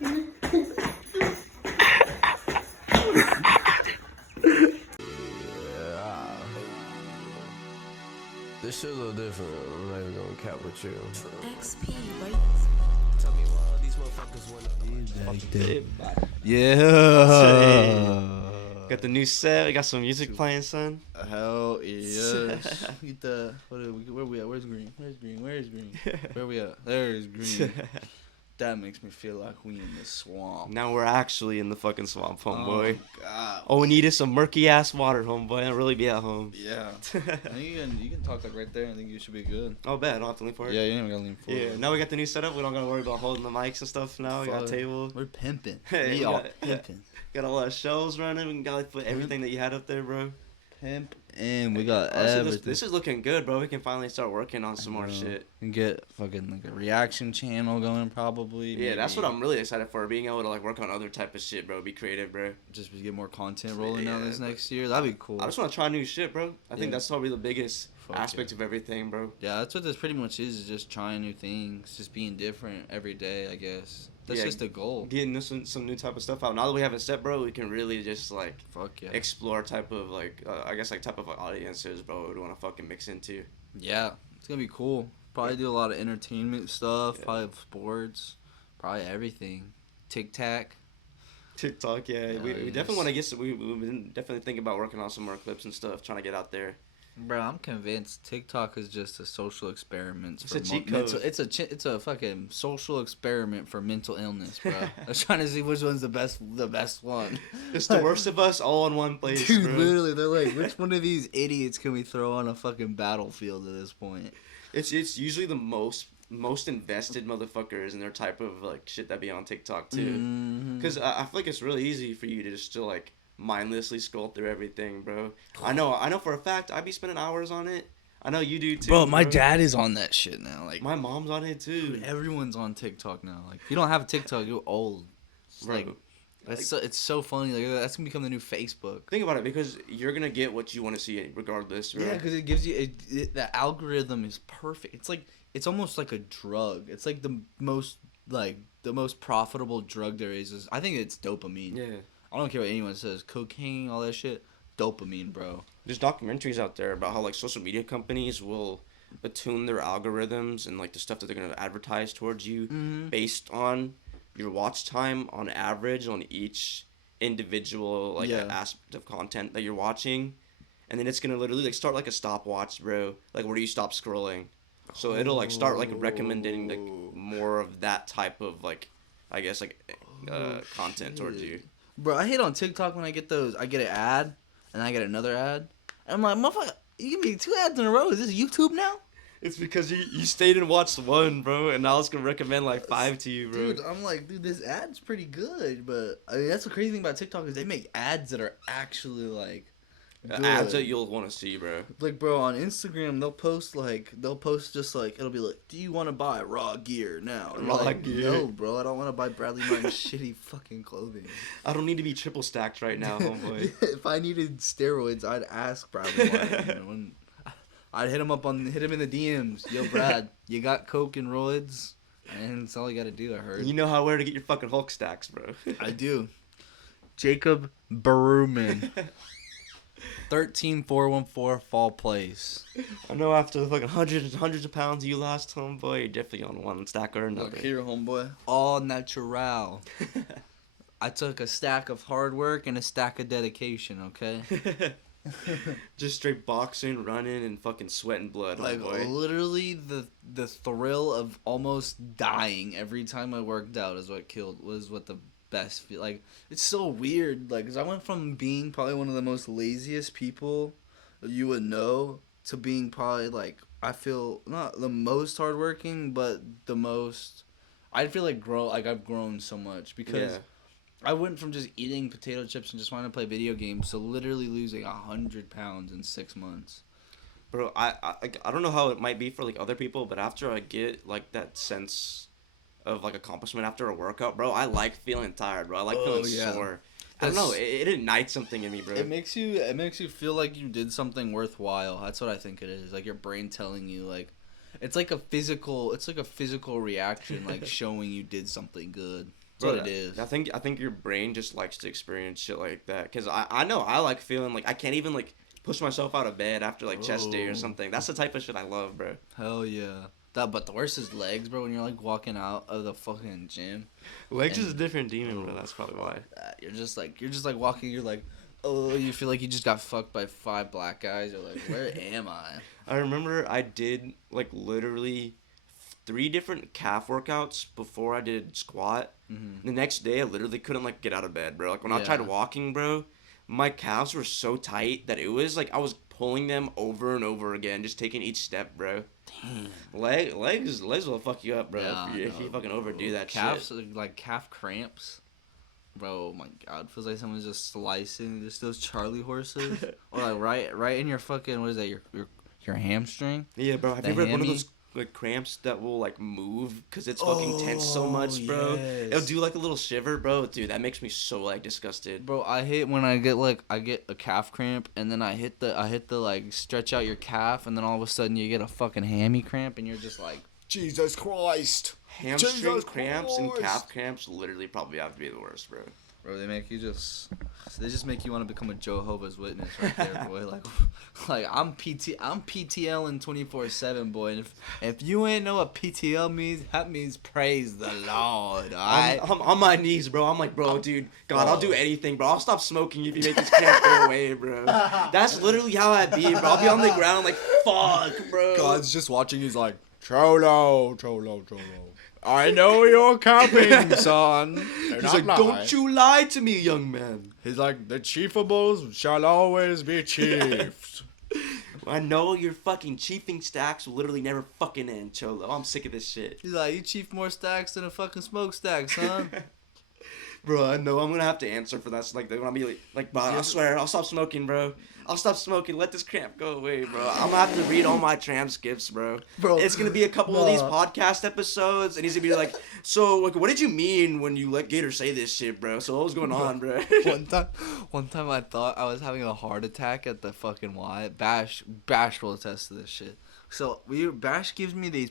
This shit's a little different. I'm not even gonna cap with you. XP, right? Tell me why these motherfuckers went up. Yeah. Got the new set. We got some music playing, son. Hell yes. Get the where we at? Where's green? Where's green? Where's green? Where we at? There's green. That makes me feel like we in the swamp. Now we're actually in the fucking swamp, homeboy. Oh God. All we need is some murky ass water, homeboy. I'll really be at home. Yeah. you can talk like right there. I think you should be good. Oh, bet. I don't have to lean forward. Yeah, you ain't even gotta lean forward. Yeah, now we got the new setup. We don't gotta worry about holding the mics and stuff now. We got a table. We're pimping. Hey, we all pimping. Got a lot of shows running. We can gotta put everything that you had up there, bro. Pimp. And we got Honestly, everything. this is looking good, bro. We can finally start working on some more shit. And get fucking like a reaction channel going probably. Yeah, that's what I'm really excited for. Being able to like work on other type of shit, bro. Be creative, bro. Just to get more content rolling out this next year. That'd be cool. I just want to try new shit, bro. I think that's probably the biggest aspect of everything, bro. Yeah, that's what this pretty much is just trying new things. Just being different every day, I guess. That's just the goal. Getting some new type of stuff out. Now that we have it set, bro, we can really just like explore type of like I guess like type of like, audiences, bro. We want to fucking mix into. Yeah, it's gonna be cool. Probably do a lot of entertainment stuff. Probably have sports. Probably everything. TikTok, yeah. We definitely want to get some. We've been definitely thinking about working on some more clips and stuff. Trying to get out there. Bro, I'm convinced TikTok is just a social experiment. It's a cheat code. It's a fucking social experiment for mental illness, bro. I was trying to see which one's the best one. It's the worst of us all in one place, dude. Bro. Literally, they're like, which one of these idiots can we throw on a fucking battlefield at this point? It's usually the most invested motherfuckers in their type of like shit that be on TikTok too. Because I feel like it's really easy for you to just to like mindlessly scroll through everything, bro. I know for a fact I be spending hours on it. I know you do too. Bro, my dad is on that shit now. Like my mom's on it too. Dude, everyone's on TikTok now. Like if you don't have a TikTok, you're old. Like it's so funny. Like that's gonna become the new Facebook. Think about it, because you're gonna get what you want to see regardless, bro. Yeah, because it gives you the algorithm is perfect. It's almost like a drug. It's like the most profitable drug there is I think it's dopamine. Yeah. I don't care what anyone says. Cocaine, all that shit. Dopamine, bro. There's documentaries out there about how like social media companies will attune their algorithms and like the stuff that they're gonna advertise towards you based on your watch time on average on each individual like aspect of content that you're watching, and then it's gonna literally like start like a stopwatch, bro. Like where do you stop scrolling? So it'll like start like recommending like more of that type of like I guess like content towards you. Bro, I hate on TikTok when I get those. I get an ad, and I get another ad. And I'm like, motherfucker, you give me 2 ads in a row. Is this YouTube now? It's because you stayed and watched one, bro, and now it's going to recommend like 5 to you, bro. Dude, I'm like, this ad's pretty good. But, I mean, that's the crazy thing about TikTok is they make ads that are actually, like, good. Ads that you'll want to see, bro. Like, bro, on Instagram, they'll post just like, it'll be like, do you want to buy raw gear now? And raw gear? No, bro, I don't want to buy Bradley Martin's shitty fucking clothing. I don't need to be triple stacked right now, homeboy. If I needed steroids, I'd ask Bradley Martin. I'd hit him in the DMs. Yo, Brad, you got coke and roids? And that's all you got to do, I heard. You know where to get your fucking Hulk stacks, bro. I do. Jacob Berman. 13414 Fall Place. I know after the fucking hundreds of pounds you lost, homeboy, you're definitely on one stack or another. Look here, homeboy. All natural. I took a stack of hard work and a stack of dedication, okay? Just straight boxing, running, and fucking sweating blood, like homeboy. Literally the thrill of almost dying every time I worked out was what the best feel. Like it's so weird, like, 'cause I went from being probably one of the most laziest people you would know to being probably like, I feel not the most hardworking, but the most. I feel like I've grown so much because I went from just eating potato chips and just wanting to play video games to literally losing 100 pounds in 6 months. Bro, I don't know how it might be for like other people, but after I get like that sense of like accomplishment after a workout, bro, I like feeling tired, bro. I like feeling sore. I don't know. It ignites something in me, bro. It makes you feel like you did something worthwhile. That's what I think it is. Like your brain telling you, like, it's like a physical reaction, like showing you did something good. That's what it is. I think your brain just likes to experience shit like that. Cause I know I like feeling like I can't even like push myself out of bed after like chest day or something. That's the type of shit I love, bro. Hell yeah. But the worst is legs, bro. When you're like walking out of the fucking gym, Legs is a different demon, bro. That's probably why. you're just like walking. You're like, oh, you feel like you just got fucked by 5 black guys. You're like, where am I? I remember I did like literally 3 different calf workouts before I did squat. Mm-hmm. The next day I literally couldn't like get out of bed, bro. Like when I tried walking, bro, my calves were so tight that it was like I was pulling them over and over again, just taking each step, bro. Damn. Legs will fuck you up, bro. Yeah, if you fucking overdo that calves, shit. like calf cramps. Bro, oh my god, feels like someone's just slicing just those Charlie horses, or like right in your fucking, what is that, your hamstring? Yeah, bro. Have you ever had one of those like cramps that will like move because it's fucking tense so much, bro? Yes. It'll do like a little shiver, bro. Dude, that makes me so like disgusted. Bro, I hate when I get a calf cramp, and then I hit the like stretch out your calf, and then all of a sudden you get a fucking hammy cramp, and you're just like, Jesus Christ. Hamstring cramps and calf cramps literally probably have to be the worst, bro. Bro, they just make you want to become a Jehovah's Witness right there, boy. Like I'm PTLing 24/7, boy. And if you ain't know what PTL means, that means praise the Lord. Alright. I'm on my knees, bro. I'm like, bro, dude, God, I'll do anything, bro. I'll stop smoking if you make this cramp go away, bro. That's literally how I be, bro. I'll be on the ground like, fuck, bro. God's just watching. He's like, Cholo. I know you're coming, son. He's like, don't you lie to me, young man. He's like, the chiefables shall always be chiefs. I know your fucking chiefing stacks will literally never fucking end, Cholo. I'm sick of this shit. He's like, you chief more stacks than a fucking smokestack, son. Bro, I know I'm gonna have to answer for that. So, like, they're gonna be like, bro, I swear, I'll stop smoking, bro. I'll stop smoking. Let this cramp go away, bro. I'm gonna have to read all my transcripts, bro. It's gonna be a couple of these podcast episodes, and he's gonna be like, so, like, what did you mean when you let Gator say this shit, bro? So, what was going on, bro? One time I thought I was having a heart attack at the fucking Y. Bash will attest to this shit. So, Bash gives me these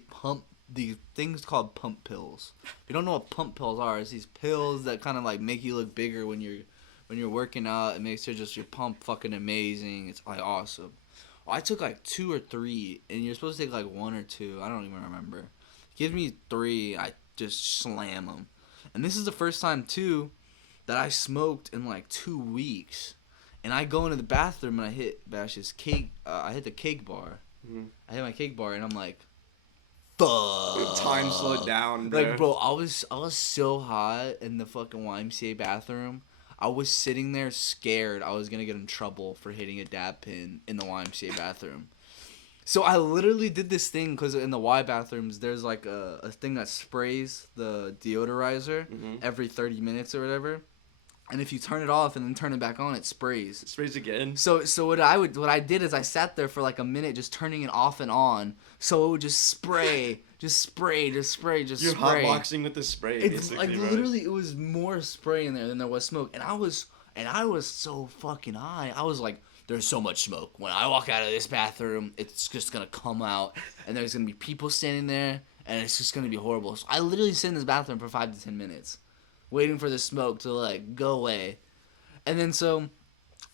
things called pump pills. If you don't know what pump pills are, it's these pills that kind of like make you look bigger when you're working out. It makes your pump fucking amazing. It's like awesome. Well, I took like 2 or 3, and you're supposed to take like 1 or 2. I don't even remember. Give me 3, I just slam them. And this is the first time too that I smoked in like 2 weeks. And I go into the bathroom and I hit Bash's cake. I hit the cake bar. Mm-hmm. I hit my cake bar and I'm like, fuck. Time slowed down, bro. Like, bro, I was so hot in the fucking YMCA bathroom. I was sitting there scared I was gonna get in trouble for hitting a dab pin in the YMCA bathroom. So I literally did this thing because in the Y bathrooms there's like a thing that sprays the deodorizer every 30 minutes or whatever. And if you turn it off and then turn it back on, it sprays. It sprays again. So what I did is I sat there for like a minute just turning it off and on, so it would just spray, just spray. You're hotboxing with the spray. It's like literally it was more spray in there than there was smoke, and I was so fucking high. I was like, there's so much smoke. When I walk out of this bathroom, it's just gonna come out, and there's gonna be people standing there, and it's just gonna be horrible. So I literally sit in this bathroom for 5 to 10 minutes. Waiting for the smoke to like go away, and then so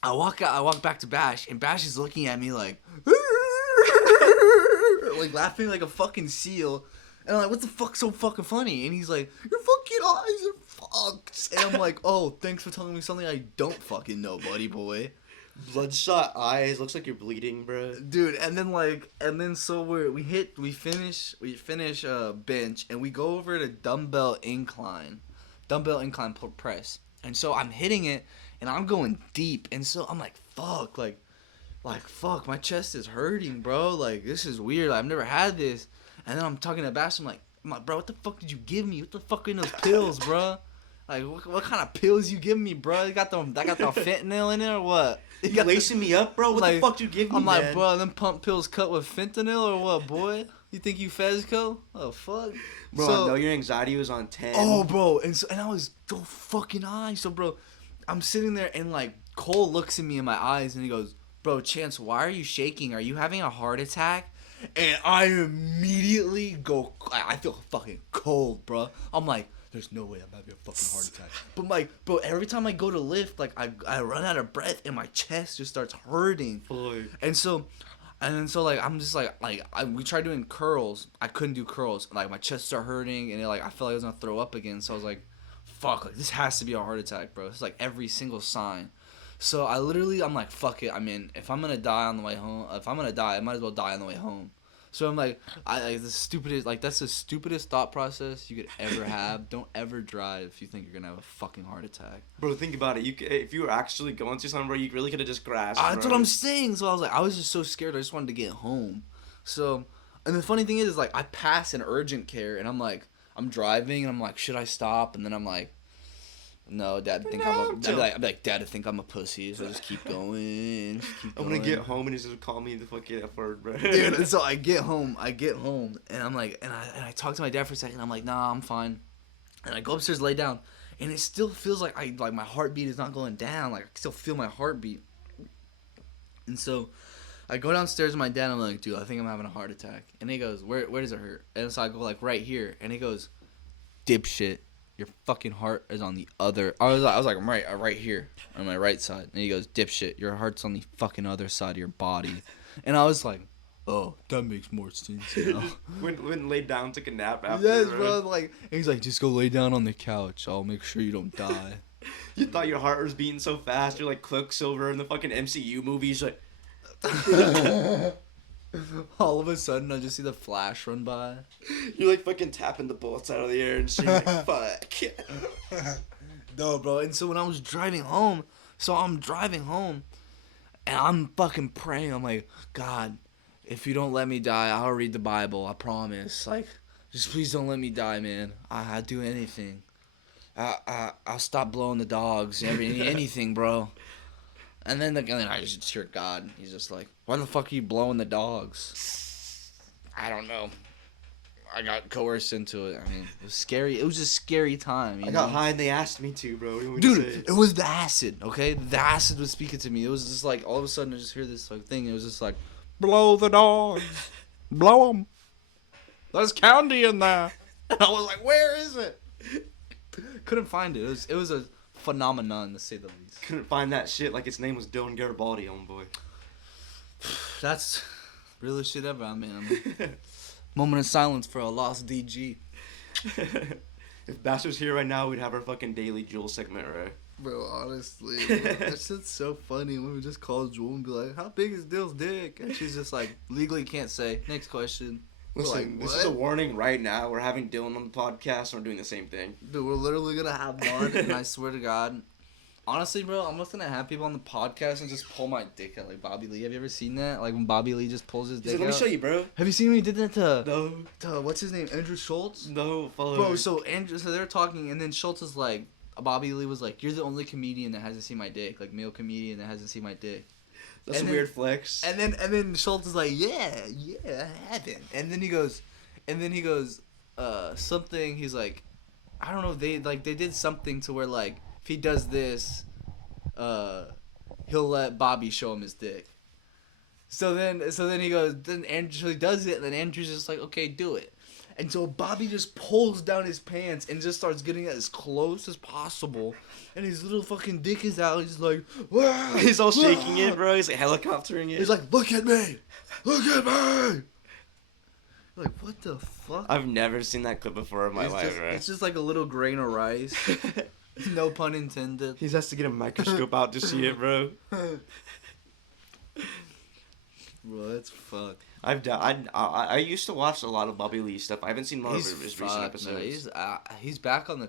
I walk back to Bash, and Bash is looking at me like laughing like a fucking seal, and I'm like, what the fuck's so fucking funny? And he's like, your fucking eyes are fucked, and I'm like, oh, thanks for telling me something I don't fucking know, buddy boy. Bloodshot eyes, looks like you're bleeding, bro. Dude, and then so we finish bench, and we go over to dumbbell incline press. And so I'm hitting it, and I'm going deep, and so I'm like, fuck, fuck, my chest is hurting, bro. Like, this is weird. I've never had this. And then I'm talking to Bash, I'm like, bro, what the fuck did you give me? What the fuck are in those pills, bro? Like, what kind of pills you give me, bro? I got the fentanyl in it or what? You lacing me up, bro? What the fuck you give me, I'm man? like, bro, them pump pills cut with fentanyl or what, boy? You think you Fezco? Oh, fuck. Bro, so, I know your anxiety was on 10. Oh, bro. And I was so fucking high. So, bro, I'm sitting there, and, like, Cole looks at me in my eyes, and he goes, bro, Chance, why are you shaking? Are you having a heart attack? And I immediately go, I feel fucking cold, bro. I'm like, there's no way I'm having a fucking heart attack. But bro, every time I go to lift, like I run out of breath and my chest just starts hurting. Boy. And so like I'm just like we tried doing curls. I couldn't do curls. Like my chest started hurting and I felt like I was gonna throw up again. So I was like, fuck, like this has to be a heart attack, bro. It's like every single sign. So I'm like, fuck it. I mean, if I'm gonna die on the way home, I might as well die on the way home. So I'm like, that's the stupidest thought process you could ever have. Don't ever drive if you think you're gonna have a fucking heart attack. Bro, think about it. If you were actually going through something, bro, you really could have just grasped. That's what I'm saying. So I was just so scared. I just wanted to get home. So, and the funny thing is like, I pass an urgent care, and I'm driving, and I'm like, should I stop? And then I'm like, no, Dad, I'd be like, Dad, I think I'm a pussy, so just keep going. I'm gonna get home and he's just call me the fucking F word, bro. Dude, and so I get home, and I'm like, and I talk to my dad for a second. I'm like, nah, I'm fine. And I go upstairs, lay down, and it still feels like my heartbeat is not going down. Like I still feel my heartbeat. And so I go downstairs with my dad. And I'm like, dude, I think I'm having a heart attack. And he goes, where does it hurt? And so I go like right here, and he goes, dipshit. Your fucking heart is on the other. I was like, I'm right here on my right side. And he goes, dipshit, your heart's on the fucking other side of your body. And I was like, oh, that makes more sense now. Went laid down, took a nap after. Yes, bro. Like, and he's like, just go lay down on the couch. I'll make sure you don't die. You thought your heart was beating so fast. You're like Quicksilver in the fucking MCU movies. Like, all of a sudden, I just see the Flash run by. you're like fucking tapping the bullets out of the air and shit. Like, fuck. No, bro. And so when I was driving home, and I'm fucking praying. I'm like, God, if you don't let me die, I'll read the Bible. I promise. Like, just please don't let me die, man. I'd do anything. I'll stop blowing the dogs. Anything, bro. And then I just hear God. He's just like, why the fuck are you blowing the dogs? I don't know. I got coerced into it. I mean, it was scary. It was a scary time. I got high and they asked me to, bro. Dude, it was the acid, okay? The acid was speaking to me. It was just like, all of a sudden, I just hear this like thing. It was just like, blow the dogs. Blow them. There's candy in there. And I was like, where is it? Couldn't find it. It was a phenomenon, to say the least. Couldn't find that shit like its name was Dylan Garibaldi, homeboy. That's realest shit ever, man. Moment of silence for a lost DG. If Bash was here right now, we'd have our fucking daily Jewel segment, right? Bro, honestly, that shit's so funny. When we just call Jewel and be like, how big is Dill's dick? And she's just like, legally can't say. Next question. Listen, like, this is a warning right now. We're having Dylan on the podcast and we're doing the same thing. Dude, we're literally gonna have one, and I swear to God, honestly, bro, I'm just gonna have people on the podcast and just pull my dick out like Bobby Lee. Have you ever seen that? Like when Bobby Lee just pulls his dick out. Let me show you, bro. Have you seen when he did that to No. what's his name? Andrew Schultz? No, follow. Bro, so they're talking, and then Schultz is like, Bobby Lee was like, you're the only comedian that hasn't seen my dick, like male comedian that hasn't seen my dick. That's a weird flex. And then Schultz is like, yeah, I haven't. And then he goes, something. He's like, I don't know. They did something to where like if he does this, he'll let Bobby show him his dick. So then he goes. Then Andrew does it, and then Andrew's just like, okay, do it. And so Bobby just pulls down his pants and just starts getting as close as possible. And his little fucking dick is out. He's like, wah, he's all wah. shaking it, bro. He's like helicoptering it. He's like, look at me. Look at me. Like, what the fuck? I've never seen that clip before in my life, bro. It's just like a little grain of rice. No pun intended. He has to get a microscope out to see it, bro. Bro, that's fucked. I used to watch a lot of Bobby Lee stuff. I haven't seen more of his recent episodes. No, he's back on the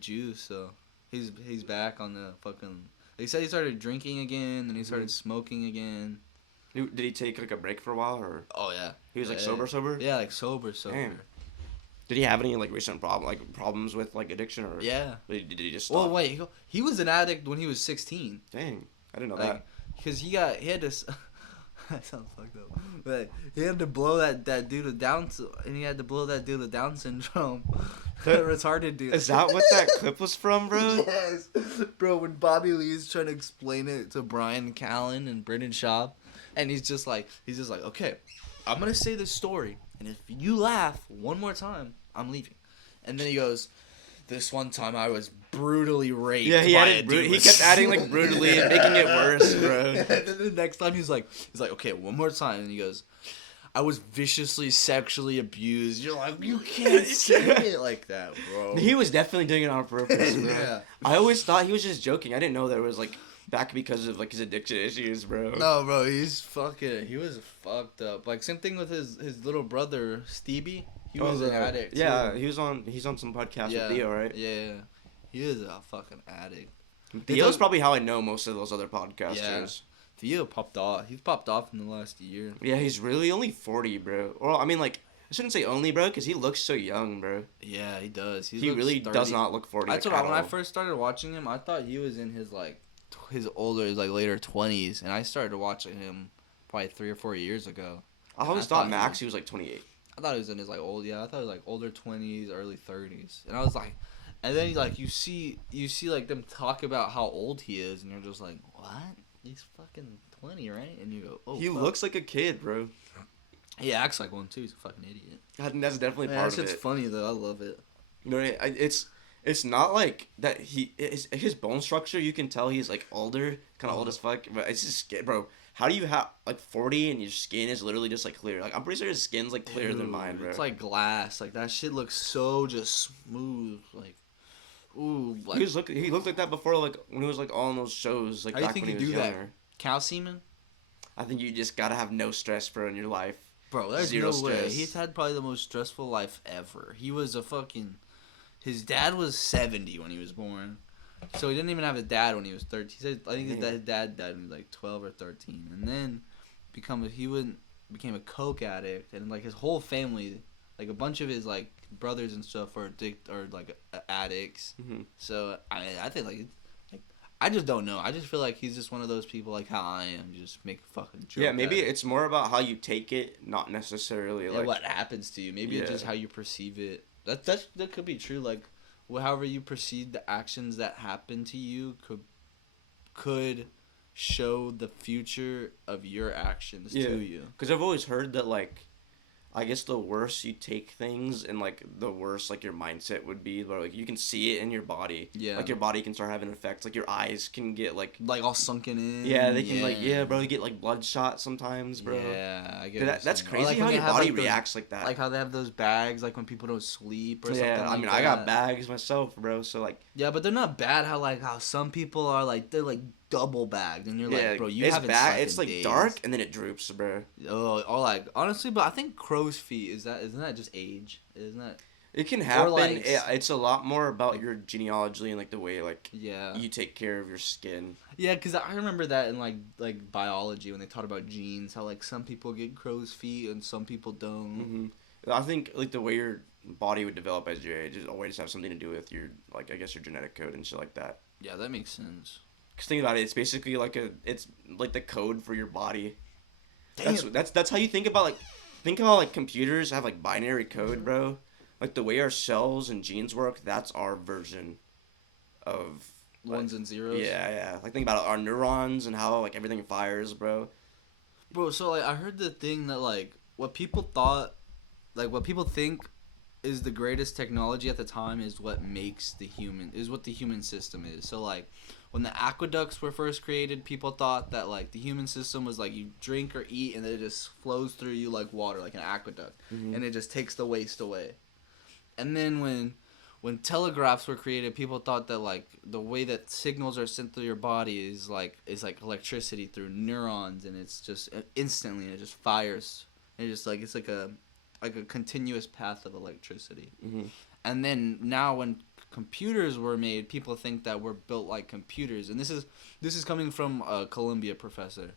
juice, so he's back on the fucking. They said he started drinking again, then he started smoking again. Did he take like a break for a while, or? Oh yeah. He was like sober. Yeah, like sober. Damn. Did he have any like recent problems with like addiction, or? Yeah. Did he just stop? Well, wait. He was an addict when he was 16. Dang, I didn't know that. Because he had this. That sounds fucked up. But he had to blow that dude with Down syndrome. The retarded dude. Is that what that clip was from, bro? Yes. Bro, when Bobby Lee's trying to explain it to Brian Callen and Brendan Schaub, and he's just like, okay, I'm going to say this story, and if you laugh one more time, I'm leaving. And then he goes, this one time I was brutally raped. Yeah, he by added a dude he with kept adding like brutally and making it worse, bro. And then the next time he's like, okay, one more time, and he goes, I was viciously sexually abused. You're like, you can't say it like that, bro. He was definitely doing it on purpose, bro. Yeah. I always thought he was just joking. I didn't know there was like back because of like his addiction issues, bro. No, bro, he was fucked up. Like, same thing with his little brother, Stevie. He was an addict, Yeah, too. he's on some podcast with Theo, right? Yeah. He is a fucking addict. Theo's probably how I know most of those other podcasters. Yeah. Theo popped off. He's popped off in the last year. Yeah, he's really only 40, bro. Well, I mean, like, I shouldn't say only, bro, because he looks so young, bro. Yeah, he does. He really 30. does not look 40 That's at what when I all. first started watching him, I thought he was in his later 20s, and I started watching him probably 3 or 4 years ago. I always thought Max, he was like 28. I thought he was in his like I thought he was like older 20s, early 30s, and I was like, and then like you see like them talk about how old he is, and you're just like, what? He's fucking 20, right? And you go, oh. He looks like a kid, bro. He acts like one too. He's a fucking idiot. That's definitely Man, part that of it. shit's funny though. I love it. No, it's not like that. His bone structure. You can tell he's like older, kind of old as fuck. But it's just, bro. How do you have like 40 and your skin is literally just like clear? Like I'm pretty sure his skin's like clearer than mine, bro. It's like glass. Like that shit looks so just smooth. Like, ooh. Like, he looked like that before, like when he was like all on those shows, like how do you back think when you he was do that? younger. Cow semen? I think you just gotta have no stress, bro, in your life. Bro, there's Zero no way. stress. He's had probably the most stressful life ever. He was a fucking... His dad was 70 when he was born. So he didn't even have a dad when he was 13. He said, I think his dad died when he was like 12 or 13. And then became a coke addict. And like his whole family, like a bunch of his like brothers and stuff are addicts. Mm-hmm. So I think like I just don't know. I just feel like he's just one of those people like how I am. You just make a fucking joke. Yeah, maybe out of it. it's more about how you take it, not necessarily And like what happens to you. Maybe it's just how you perceive it. That could be true. Like, however you perceive the actions that happen to you could show the future of your actions to you. Because I've always heard that, like, I guess the worse you take things and, like, the worse, like, your mindset would be. But, like, you can see it in your body. Yeah. Like, your body can start having effects. Like, your eyes can get, like... Like, all sunken in. Yeah, they can, like... bro, you get, like, bloodshot sometimes, bro. Yeah, I get That's crazy like how when your they have, body like, those, reacts like that. Like, how they have those bags, like, when people don't sleep or something Yeah, like I mean, that. I got bags myself, bro, so, like... Yeah, but they're not bad how some people are, like, they're, like, double bagged, and you're like, bro, you haven't slept It's, in like, days. dark, and then it droops, bro. Oh, or like honestly, but I think crow's feet isn't that just age? Isn't that? It can happen. like- It's a lot more about your genealogy and like the way like Yeah. you take care of your skin. Yeah, because I remember that in like biology when they taught about genes, how like some people get crow's feet and some people don't. Mm-hmm. I think like the way your body would develop as your age is always have something to do with your like I guess your genetic code and shit like that. Yeah, that makes sense. Cause think about it, it's basically it's like the code for your body. Damn. That's how you think about like computers have like binary code, bro. Like the way our cells and genes work, that's our version of Ones and zeros. Yeah. Like think about it, our neurons and how like everything fires, bro. Bro, so like I heard the thing that like what people think is the greatest technology at the time is what the human system is. So like when the aqueducts were first created, people thought that like the human system was like you drink or eat and then it just flows through you like water, like an aqueduct, and it just takes the waste away. And then when telegraphs were created, people thought that like the way that signals are sent through your body is like electricity through neurons, and it's just instantly, and it just fires. And it's like a continuous path of electricity. Mm-hmm. And then now when computers were made, people think that we're built like computers, and this is coming from a Columbia professor.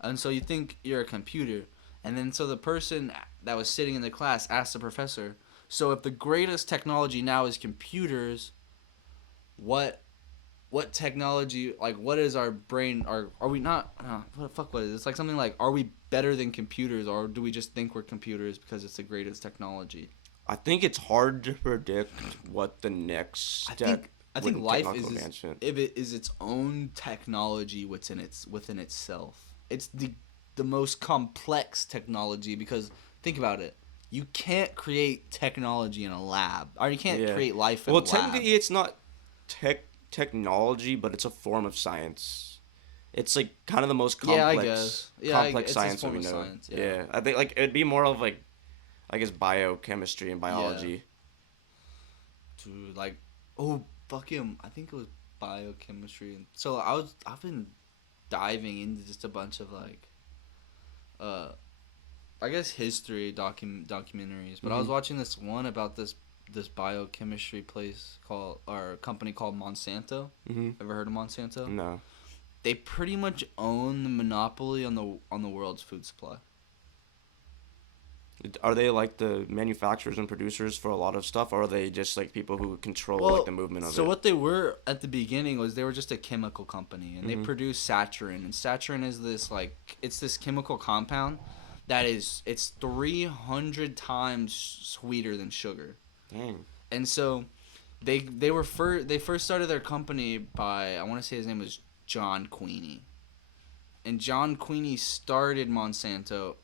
And so you think you're a computer, and then so the person that was sitting in the class asked the professor, so if the greatest technology now is computers, what technology, like what is our brain, are we not, what the fuck was it? It's like something like, are we better than computers, or do we just think we're computers because it's the greatest technology? I think it's hard to predict what the next step. I think life advancement. if it is its own technology within itself. It's the most complex technology, because think about it. you can't create technology in a lab, or you can't create life in a Well, lab. technically, it's not technology, but it's a form of science. It's like kind of the most complex, complex science that we know. Science, yeah, I think like it'd be more of like, I guess, biochemistry and biology. Dude, like, fucking, I think it was biochemistry. So I've been diving into just a bunch of like, I guess history documentaries. But I was watching this one about this biochemistry company called Monsanto. Ever heard of Monsanto? No. They pretty much own the monopoly on the world's food supply. Are they like the manufacturers and producers for a lot of stuff, or are they just like people who control like the movement of it? So what they were at the beginning was they were just a chemical company, and they produce saccharin. And saccharin is this it's this chemical compound that it's 300 times sweeter than sugar. Dang. And so they first started their company by, I want to say his name was John Queeny. And John Queeny started Monsanto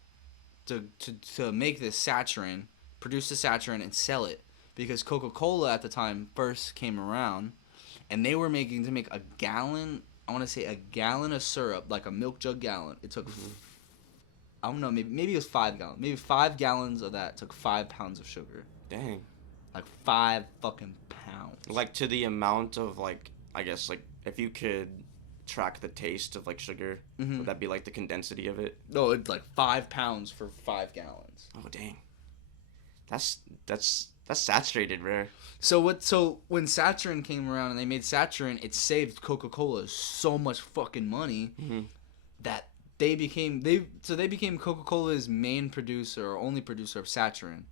to make this saccharin, produce the saccharin and sell it, because Coca-Cola at the time first came around, and they were to make a gallon, I want to say a gallon of syrup, like a milk jug gallon. It took I don't know, maybe it was 5 gallons. Maybe 5 gallons of that took 5 pounds of sugar. Dang. Like 5 fucking pounds. Like to the amount of like, I guess like if you could track the taste of like sugar, would that be like the condensity of it? No, it's like 5 pounds for 5 gallons. Oh dang. That's saturated, bro. So when saccharin came around and they made saccharin, it saved Coca-Cola so much fucking money that they became Coca-Cola's main producer or only producer of saccharin.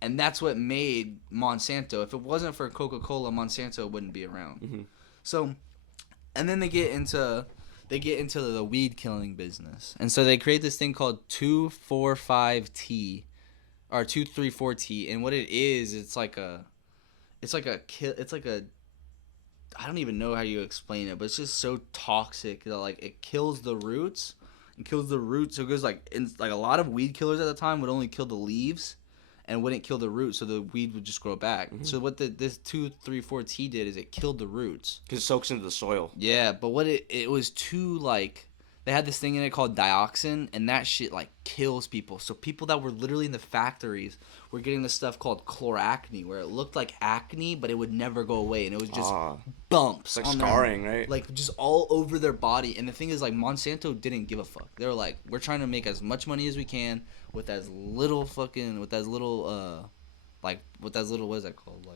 And that's what made Monsanto. If it wasn't for Coca-Cola, Monsanto wouldn't be around. So, and then they get into the weed killing business, and so they create this thing called 2,4,5-T, or 2,3,4-T, and what it is, it's like a, I don't even know how you explain it, but it's just so toxic that like it kills the roots. So it goes like a lot of weed killers at the time would only kill the leaves and wouldn't kill the roots, so the weed would just grow back. So what this 2,3,4-T did is it killed the roots. Because it soaks into the soil. Yeah, but what it was too, like, they had this thing in it called dioxin, and that shit, like, kills people. So people that were literally in the factories were getting this stuff called chloracne, where it looked like acne, but it would never go away, and it was just bumps. It's like scarring, right? Like, just all over their body. And the thing is, like, Monsanto didn't give a fuck. They were like, we're trying to make as much money as we can with as little, what is that called? Like,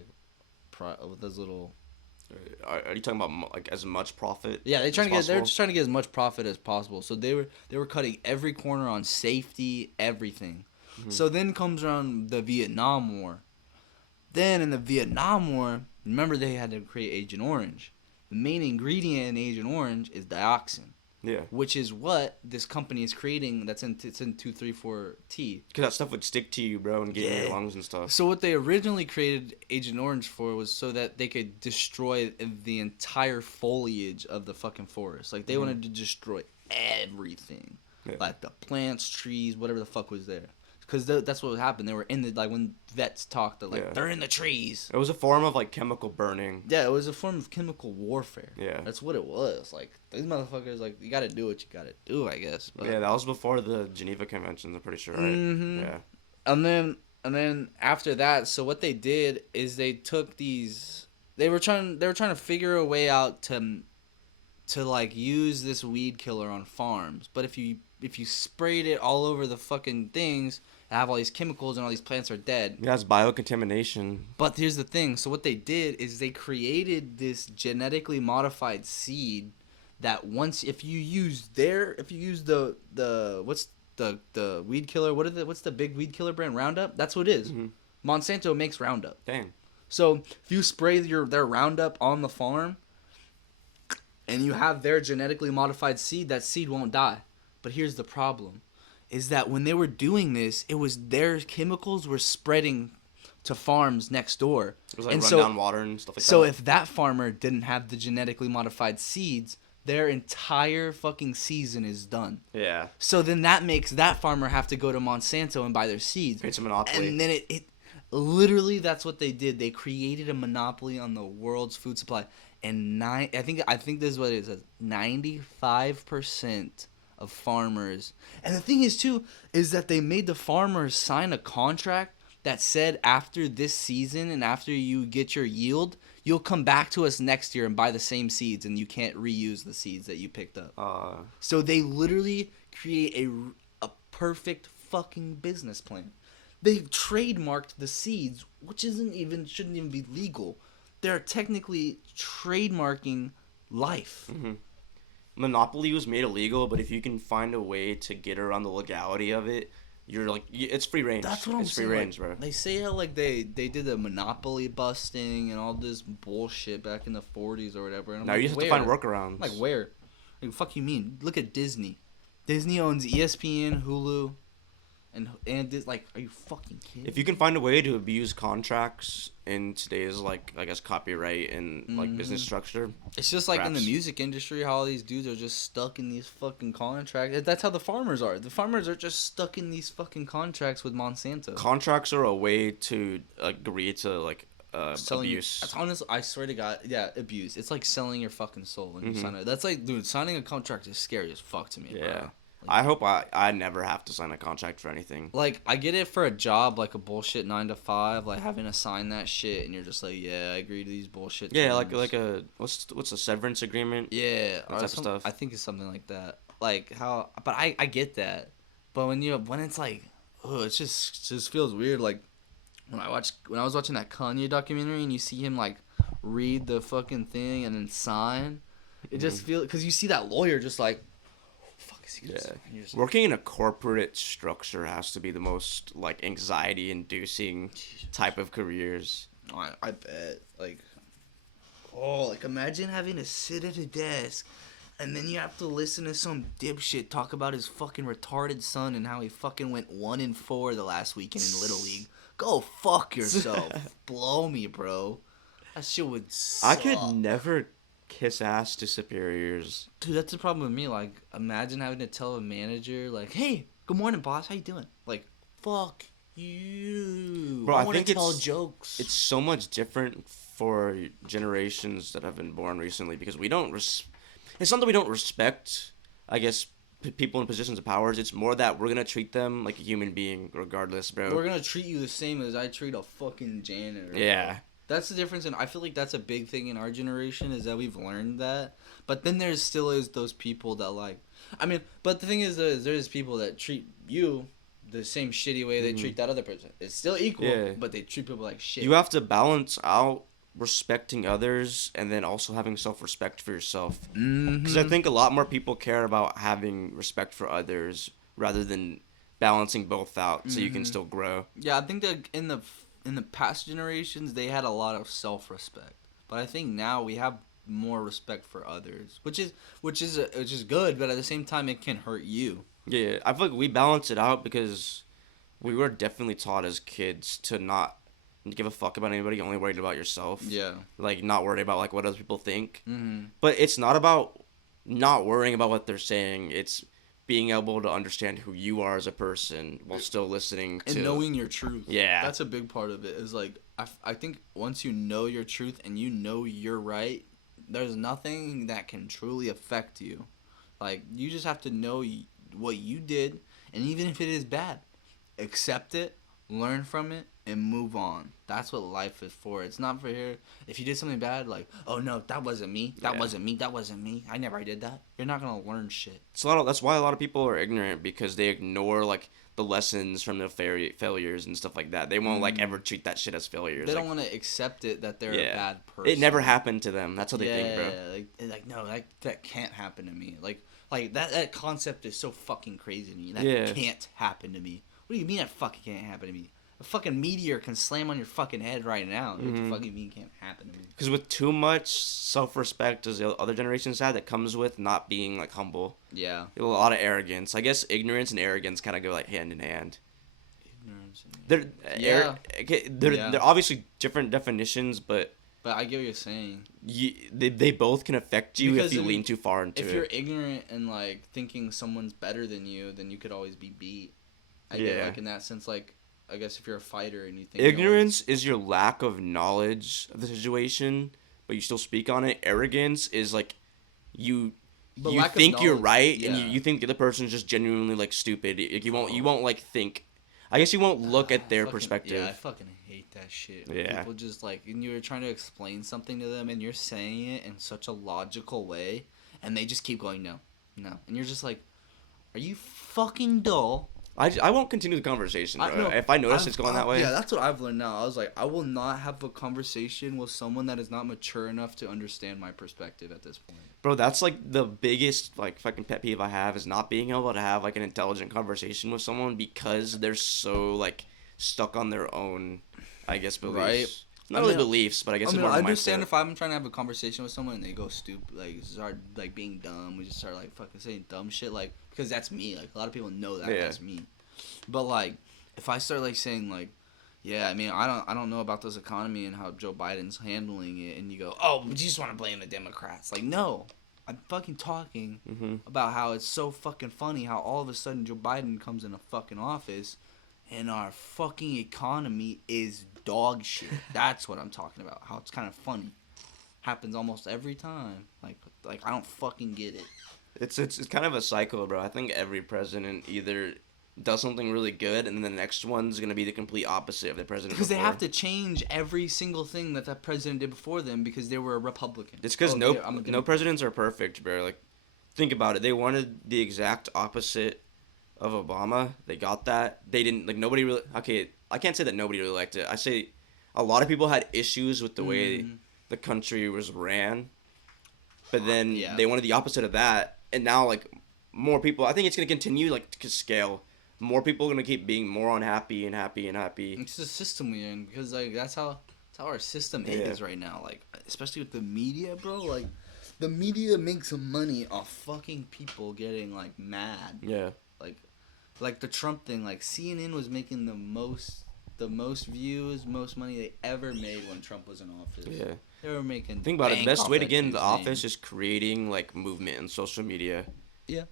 with as little... Are you talking about like as much profit? Yeah, they're just trying to get as much profit as possible. So they were cutting every corner on safety, everything. So then comes around the Vietnam War. Then in the Vietnam War, remember they had to create Agent Orange. The main ingredient in Agent Orange is dioxin. Yeah. Which is what this company is creating. It's in 2,3,4-T. Because that stuff would stick to you, bro, and get in your lungs and stuff. So what they originally created Agent Orange for was so that they could destroy the entire foliage of the fucking forest. Like, they wanted to destroy everything. Yeah. Like, the plants, trees, whatever the fuck was there. Because that's what happened. They were in the, like, when vets talked, they're in the trees. It was a form of, like, chemical burning. Yeah, it was a form of chemical warfare. Yeah. That's what it was. Like, these motherfuckers, like, you gotta do what you gotta do, I guess. But, yeah, that was before the Geneva Conventions, I'm pretty sure, right? Yeah. And then after that, so what they did is they took these... They were trying to figure a way out to like, use this weed killer on farms. But if you sprayed it all over the fucking things... have all these chemicals and all these plants are dead. Yeah, it's biocontamination. But here's the thing. So what they did is they created this genetically modified seed that if you use the weed killer, what's the big weed killer brand? Roundup? That's what it is. Monsanto makes Roundup. Dang. So if you spray their Roundup on the farm and you have their genetically modified seed, that seed won't die. But here's the problem. Is that when they were doing this, it was their chemicals were spreading to farms next door. It was like down water and stuff like that. So if that farmer didn't have the genetically modified seeds, their entire fucking season is done. Yeah. So then that makes that farmer have to go to Monsanto and buy their seeds. It's a monopoly. And then it literally, that's what they did. They created a monopoly on the world's food supply. And I think this is what it is. 95% of farmers. And the thing is too, is that they made the farmers sign a contract that said after this season and after you get your yield, you'll come back to us next year and buy the same seeds, and you can't reuse the seeds that you picked up. So they literally create a perfect fucking business plan. They trademarked the seeds, which shouldn't even be legal. They're technically trademarking life. Mm-hmm. Monopoly was made illegal, but if you can find a way to get around the legality of it, you're like, it's free range. That's what I'm saying. It's free range, bro. They say how like they did the monopoly busting and all this bullshit back in the 40s or whatever. And I'm now like, you have to find workarounds. Like where? Like, fuck you mean? Look at Disney. Disney owns ESPN, Hulu, and this, like, are you fucking kidding? If you can find a way to abuse contracts in today's, like, I guess, copyright and like business structure, it's just like in the music industry, how all these dudes are just stuck in these fucking contracts. That's how the farmers are. The farmers are just stuck in these fucking contracts with Monsanto. Contracts are a way to agree to like abuse. That's honestly, I swear to God, yeah, abuse. It's like selling your fucking soul when you sign it. That's like, dude, signing a contract is scary as fuck to me. Yeah. Bro. I hope I never have to sign a contract for anything. Like, I get it for a job, like a bullshit 9 to 5, like having to sign that shit, and you're just like, yeah, I agree to these bullshit terms. Yeah, like a what's a severance agreement? Yeah, that type of stuff. I think it's something like that. Like how, but I get that, but when it's like, oh, it just feels weird. Like when I was watching that Kanye documentary, and you see him like read the fucking thing and then sign, it just feels, because you see that lawyer just like. Working in a corporate structure has to be the most like anxiety-inducing type of careers. I bet. Like imagine having to sit at a desk, and then you have to listen to some dipshit talk about his fucking retarded son and how he fucking went 1-4 the last weekend in Little League. Go fuck yourself. Blow me, bro. That shit would suck. I could never kiss ass to superiors. Dude, that's the problem with me. Like, imagine having to tell a manager, like, hey, good morning, boss. How you doing? Like, fuck you. Bro, I want think to tell jokes. It's so much different for generations that have been born recently because we don't... It's not that we don't respect, I guess, people in positions of powers. It's more that we're going to treat them like a human being regardless, bro. We're going to treat you the same as I treat a fucking janitor. Yeah. Bro. That's the difference, and I feel like that's a big thing in our generation, is that we've learned that. But then there still is those people that, like... I mean, but the thing is, there's people that treat you the same shitty way they treat that other person. It's still equal, but they treat people like shit. You have to balance out respecting others and then also having self-respect for yourself. Because I think a lot more people care about having respect for others rather than balancing both out so you can still grow. Yeah, I think that in the past generations, they had a lot of self-respect, but I think now we have more respect for others, which is good, but at the same time, it can hurt you. Yeah, I feel like we balance it out because we were definitely taught as kids to not give a fuck about anybody, only worried about yourself. Yeah, like not worried about like what other people think. Mm-hmm. But it's not about not worrying about what they're saying. It's being able to understand who you are as a person while still listening to... And knowing your truth. Yeah. That's a big part of it, is like, I think once you know your truth and you know you're right, there's nothing that can truly affect you. Like, you just have to know what you did, and even if it is bad, accept it, learn from it, and move on. That's what life is for. It's not for here. If you did something bad, like, oh no, that wasn't me. That wasn't me. I never did that. You're not gonna learn shit. That's why a lot of people are ignorant, because they ignore like the lessons from their failures and stuff like that. They won't like ever treat that shit as failures. They like, don't want to accept it that they're a bad person. It never happened to them. That's what they think, bro. Like no, that can't happen to me. Like that concept is so fucking crazy to me. That can't happen to me. What do you mean that fucking can't happen to me? A fucking meteor can slam on your fucking head right now. What do you fucking mean can't happen to me? Because with too much self-respect, as the other generations had, that comes with not being like humble. Yeah. A lot of arrogance. I guess ignorance and arrogance kind of go like hand in hand. Ignorance and They're obviously different definitions, but But I get what you're saying. They both can affect you Because if you lean too far into it. If you're ignorant and like thinking someone's better than you, then you could always be beat. I get like in that sense, like I guess if you're a fighter and you think ignorance is your lack of knowledge of the situation, but you still speak on it. Arrogance is like you think you're right and you think the other person's just genuinely like stupid. Like, you won't like think. I guess you won't look at their perspective. Yeah, I fucking hate that shit. Yeah. People just like, and you're trying to explain something to them and you're saying it in such a logical way and they just keep going, no. And you're just like, are you fucking dull? I won't continue the conversation, bro. If I notice it's going that way. Yeah, that's what I've learned now. I was like, I will not have a conversation with someone that is not mature enough to understand my perspective at this point. Bro, that's like the biggest like fucking pet peeve I have is not being able to have like an intelligent conversation with someone because they're so like stuck on their own, I guess, beliefs. Right? Not really beliefs, but I guess. I understand if I'm trying to have a conversation with someone and they go stupid, like start like being dumb. We just start like fucking saying dumb shit, like because that's me. Like a lot of people know that that's me. But like, if I start like saying like, yeah, I mean, I don't know about this economy and how Joe Biden's handling it, and you go, oh, you just want to blame the Democrats. Like, no, I'm fucking talking about how it's so fucking funny how all of a sudden Joe Biden comes in a fucking office, and our fucking economy is dog shit. That's what I'm talking about. How it's kind of funny. Happens almost every time. Like I don't fucking get it. It's kind of a cycle, bro. I think every president either does something really good, and then the next one's gonna be the complete opposite of the president. Because they have to change every single thing that president did before them because they were a Republican. It's because no presidents are perfect, bro. Like, think about it. They wanted the exact opposite of Obama. They got that. They didn't like nobody really. Okay, I can't say that nobody really liked it. I say a lot of people had issues with the way the country was ran, but then they wanted the opposite of that, and now like more people. I think it's gonna continue like to scale. More people are gonna keep being more unhappy and happy. It's the system we're in because like that's how our system is right now. Like especially with the media, bro. Like the media makes money off fucking people getting like mad. Yeah. Like the Trump thing. Like CNN was making the most views, most money they ever made when Trump was in office. Yeah. They were making. Think about it. The best way to get into office is creating like movement in social media. Yeah.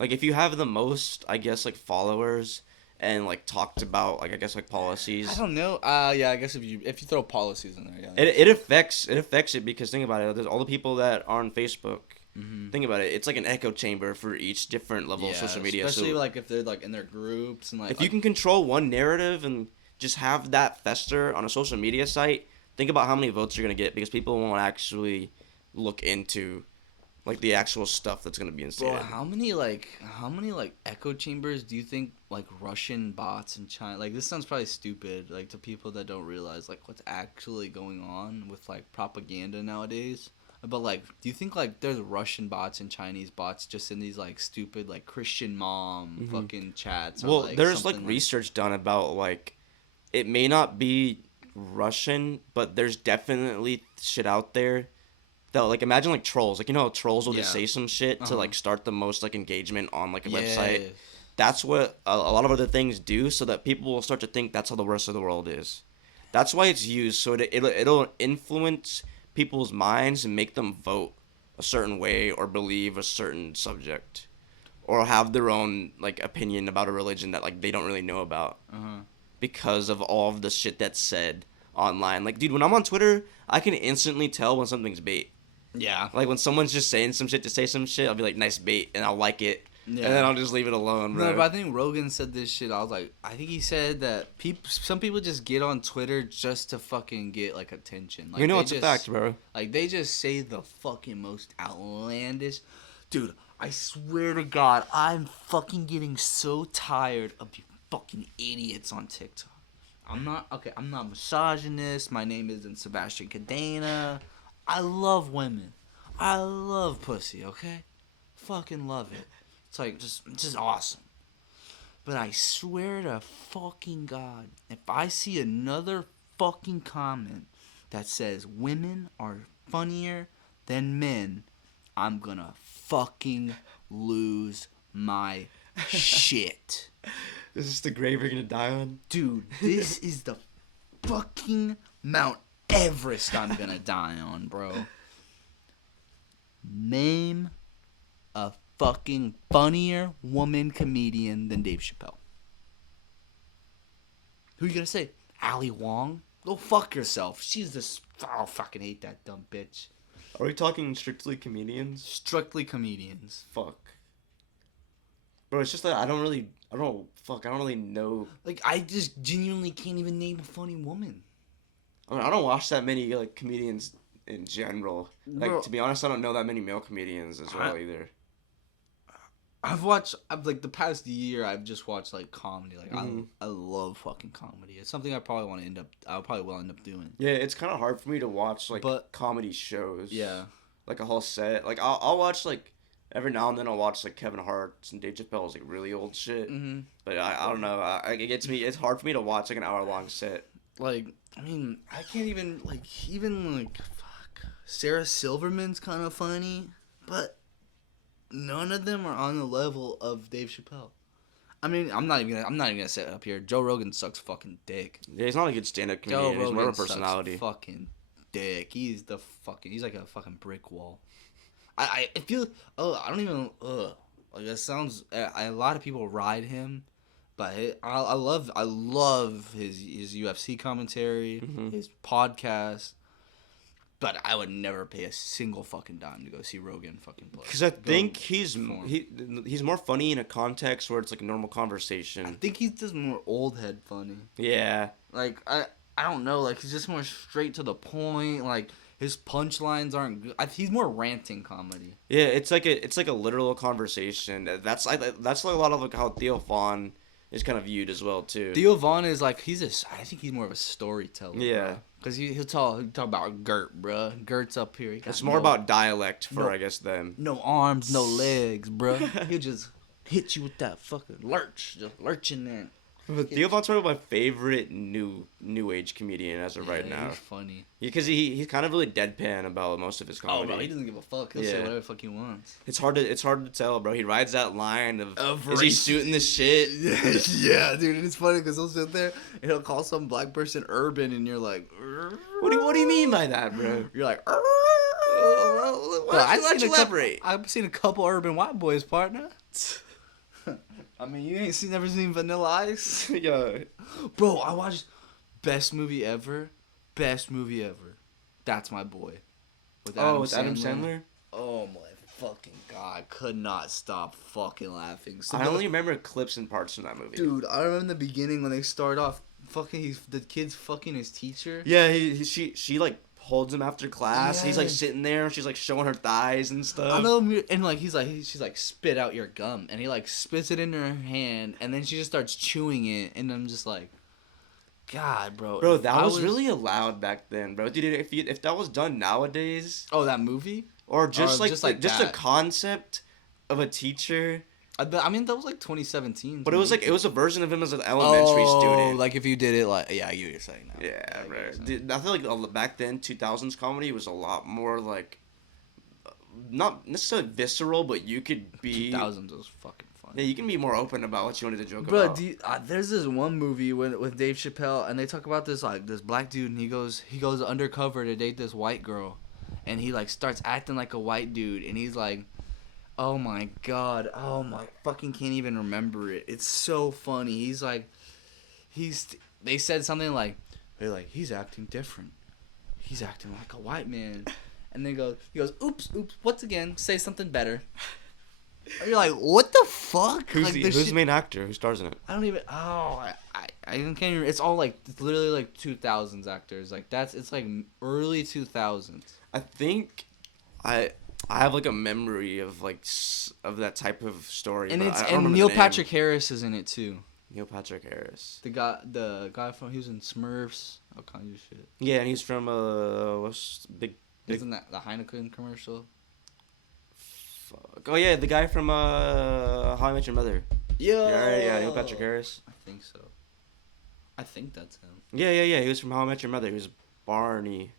Like, if you have the most, I guess, like, followers and, like, talked about, like, I guess, like, policies. I don't know. Yeah, I guess if you throw policies in there, yeah. It affects it because, think about it, there's all the people that are on Facebook. Think about it. It's like an echo chamber for each different level of social media. Especially, like, if they're, like, in their groups and, like... If you can control one narrative and just have that fester on a social media site, think about how many votes you're going to get because people won't actually look into... like the actual stuff that's gonna be instated. Bro, how many echo chambers do you think like Russian bots in China? Like this sounds probably stupid, like to people that don't realize like what's actually going on with like propaganda nowadays. But like, do you think like there's Russian bots and Chinese bots just in these like stupid like Christian mom fucking chats? Well, like, there's like research done about like it may not be Russian, but there's definitely shit out there. That, like, imagine, like, trolls. Like, you know how trolls will just say some shit to, like, start the most, like, engagement on, like, a website? That's what a lot of other things do so that people will start to think that's how the rest of the world is. That's why it's used. So it'll influence people's minds and make them vote a certain way or believe a certain subject. Or have their own, like, opinion about a religion that, like, they don't really know about. Because of all of the shit that's said online. Like, dude, when I'm on Twitter, I can instantly tell when something's bait. Yeah. Like, when someone's just saying some shit to say some shit, I'll be like, nice bait, and I'll like it. Yeah. And then I'll just leave it alone, bro. No, but I think Rogan said this shit. I was like, I think he said that some people just get on Twitter just to fucking get, like, attention. Like, you know it's a fact, bro. Like, they just say the fucking most outlandish... Dude, I swear to God, I'm fucking getting so tired of you fucking idiots on TikTok. I'm not misogynist. My name isn't Sebastian Cadena. I love women. I love pussy, okay? Fucking love it. It's like, just awesome. But I swear to fucking God, if I see another fucking comment that says women are funnier than men, I'm gonna fucking lose my shit. Is this the grave you're gonna die on? Dude, this is the fucking Mount Everest I'm gonna die on, bro. Name a fucking funnier woman comedian than Dave Chappelle. Who you gonna say? Ali Wong? Go fuck yourself. She's this. Oh, fucking hate that dumb bitch. Are we talking strictly comedians? Strictly comedians. Fuck. Bro, it's just that I don't really know. Like, I just genuinely can't even name a funny woman. I mean, I don't watch that many, like, comedians in general. Like, Bro, to be honest, I don't know that many male comedians as well, either. I've like, the past year, I've just watched, like, comedy. Like, Mhm. I love fucking comedy. It's something I probably will end up doing. Yeah, it's kind of hard for me to watch, like, But- comedy shows. Yeah. Like, a whole set. Like, I'll watch, like, every now and then I'll watch, like, Kevin Hart's and Dave Chappelle's, like, really old shit. Mm-hmm. But I don't know. It gets me, it's hard for me to watch, like, an hour-long set. Like, I mean, I can't even, like, fuck. Sarah Silverman's kind of funny, but none of them are on the level of Dave Chappelle. I mean, I'm not even gonna sit up here. Joe Rogan sucks fucking dick. Yeah, he's not a good stand-up Joe comedian. He's Rogan more of a personality. sucks fucking dick. He's like a fucking brick wall. I feel, I don't even, like, it sounds, a lot of people ride him, but I love his UFC commentary, his podcast, but I would never pay a single fucking dime to go see Rogan fucking play. Because I think he's more funny in a context where it's like a normal conversation. I think he's just more old head funny. Yeah. Like, I don't know, like, he's just more straight to the point, like, his punchlines aren't good. He's more ranting comedy. Yeah, it's like a literal conversation. That's like a lot of like how Theo Vaughn is kind of viewed as well too. Theo Vaughn is like, I think he's more of a storyteller. Yeah. Because he'll talk about Gert, bruh. Gert's up here. It's more about dialect for I guess them. No arms, no legs, bruh. He'll just hit you with that fucking lurch. Just lurching there. But Theo Vaughn's probably my favorite new age comedian as of right now. He's funny. Because he's kind of really deadpan about most of his Oh, comedy. bro, he doesn't give a fuck. He'll say whatever the fuck he wants. It's hard to tell, bro. He rides that line of is he race. shooting the shit? Yeah, dude. And it's funny because he'll sit there and he'll call some black person urban, and you're like, What do you mean by that, bro? You're like, Why'd you elaborate? I've seen a couple urban white boys, partner. I mean, you ain't never seen Vanilla Ice? Yeah. Bro, I watched Best Movie Ever. That's my boy. With Adam Sandler. Oh my fucking god. Could not stop fucking laughing. So I only remember clips and parts from that movie. Dude, I remember in the beginning when they start off, the kid's fucking his teacher. Yeah, she like holds him after class. Yeah. He's like sitting there. She's like showing her thighs and stuff. I know, and like she's like, spit out your gum, and he like spits it into her hand, and then she just starts chewing it, and I'm just like, God, bro. Bro, that was really allowed back then, bro. Dude, if that was done nowadays, Oh, that movie? or just Or like just like just a that. concept of a teacher, I mean, that was like 2017. but it was a version of him as an elementary student. Like if you did it, like, yeah, I get what you're saying now. Yeah, I get what bro. you're saying. Dude, I feel like back then, 2000s comedy was a lot more like, not necessarily visceral, but you could be. 2000s was fucking fun. Yeah, you can be more open about what you wanted to joke Bro, about. there's this one movie with Dave Chappelle, and they talk about this black dude, and he goes undercover to date this white girl, and he like starts acting like a white dude, and he's like, oh my god, oh my fucking can't even remember it. It's so funny. He's like, they said something like, they're like, he's acting different. He's acting like a white man, and then he goes, oops, once again, say something better. And you're like, what the fuck? Who's like, the main actor? Who stars in it? I don't even. Oh, I can't even. It's all like, it's literally like 2000s actors. Like it's like early 2000s. I think I have like a memory of like of that type of story. And but it's I don't remember Neil the name. Patrick Harris is in it too. Neil Patrick Harris. The guy from, he was in Smurfs, all kinds of shit. Yeah, and he's from what's big. Isn't that the Heineken commercial? Fuck. Oh yeah, the guy from How I Met Your Mother. Yeah, Neil Patrick Harris. I think so. I think that's him. Yeah. He was from How I Met Your Mother. He was Barney.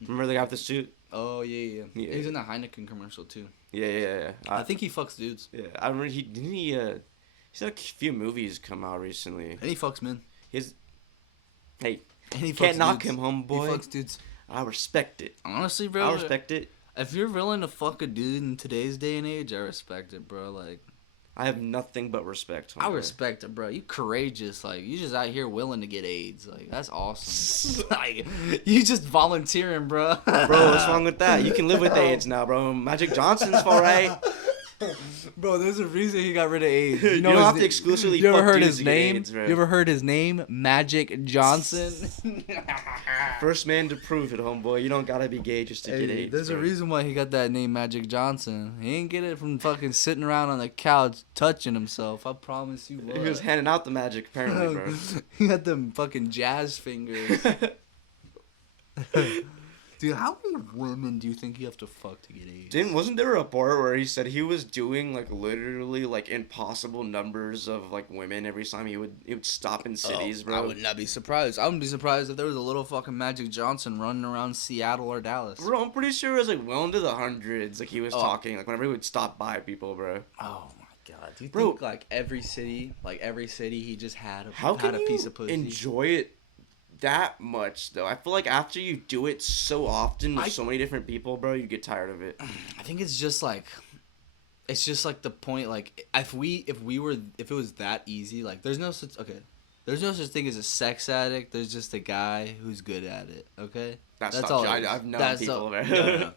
Remember the guy with the suit? Oh yeah. Yeah. He's in the Heineken commercial too. Yeah. I think he fucks dudes. Yeah, I remember he's had a few movies come out recently. And he fucks men. Hey, And he Can't fucks knock dudes. him, homeboy. He fucks dudes. I respect it. Honestly, bro. I respect it. If you're willing to fuck a dude in today's day and age, I respect it, bro. Like, I have nothing but respect. Homeboy. I respect it, bro. You courageous. Like, you just out here willing to get AIDS. Like, that's awesome. Like, you just volunteering, bro. Bro, what's wrong with that? You can live with AIDS now, bro. Magic Johnson's all right. Bro, there's a reason he got rid of AIDS. You don't have to exclusively. You ever fuck heard dudes his to get name? AIDS, bro. You ever heard his name? Magic Johnson. First man to prove it, homeboy. You don't gotta be gay just to get AIDS. There's bro. a reason why he got that name, Magic Johnson. He ain't get it from fucking sitting around on the couch touching himself. I promise you what. He was handing out the magic, apparently, bro. He got them fucking jazz fingers. Dude, how many women do you think you have to fuck to get AIDS? Wasn't there a part where he said he was doing like literally like impossible numbers of like women every time he would stop in cities, bro? I would not be surprised. I wouldn't be surprised if there was a little fucking Magic Johnson running around Seattle or Dallas. Bro, I'm pretty sure it was like well into the hundreds. Like he was talking like whenever he would stop by people, bro. Oh my god! Do you think like every city, he just had a piece of pussy? Enjoy it that much though? I feel like after you do it so often with so many different people, bro, you get tired of it. I think it's just like the point. Like if it was that easy, like there's no such thing as a sex addict. There's just a guy who's good at it. Okay, that's all. I've known people, man. No.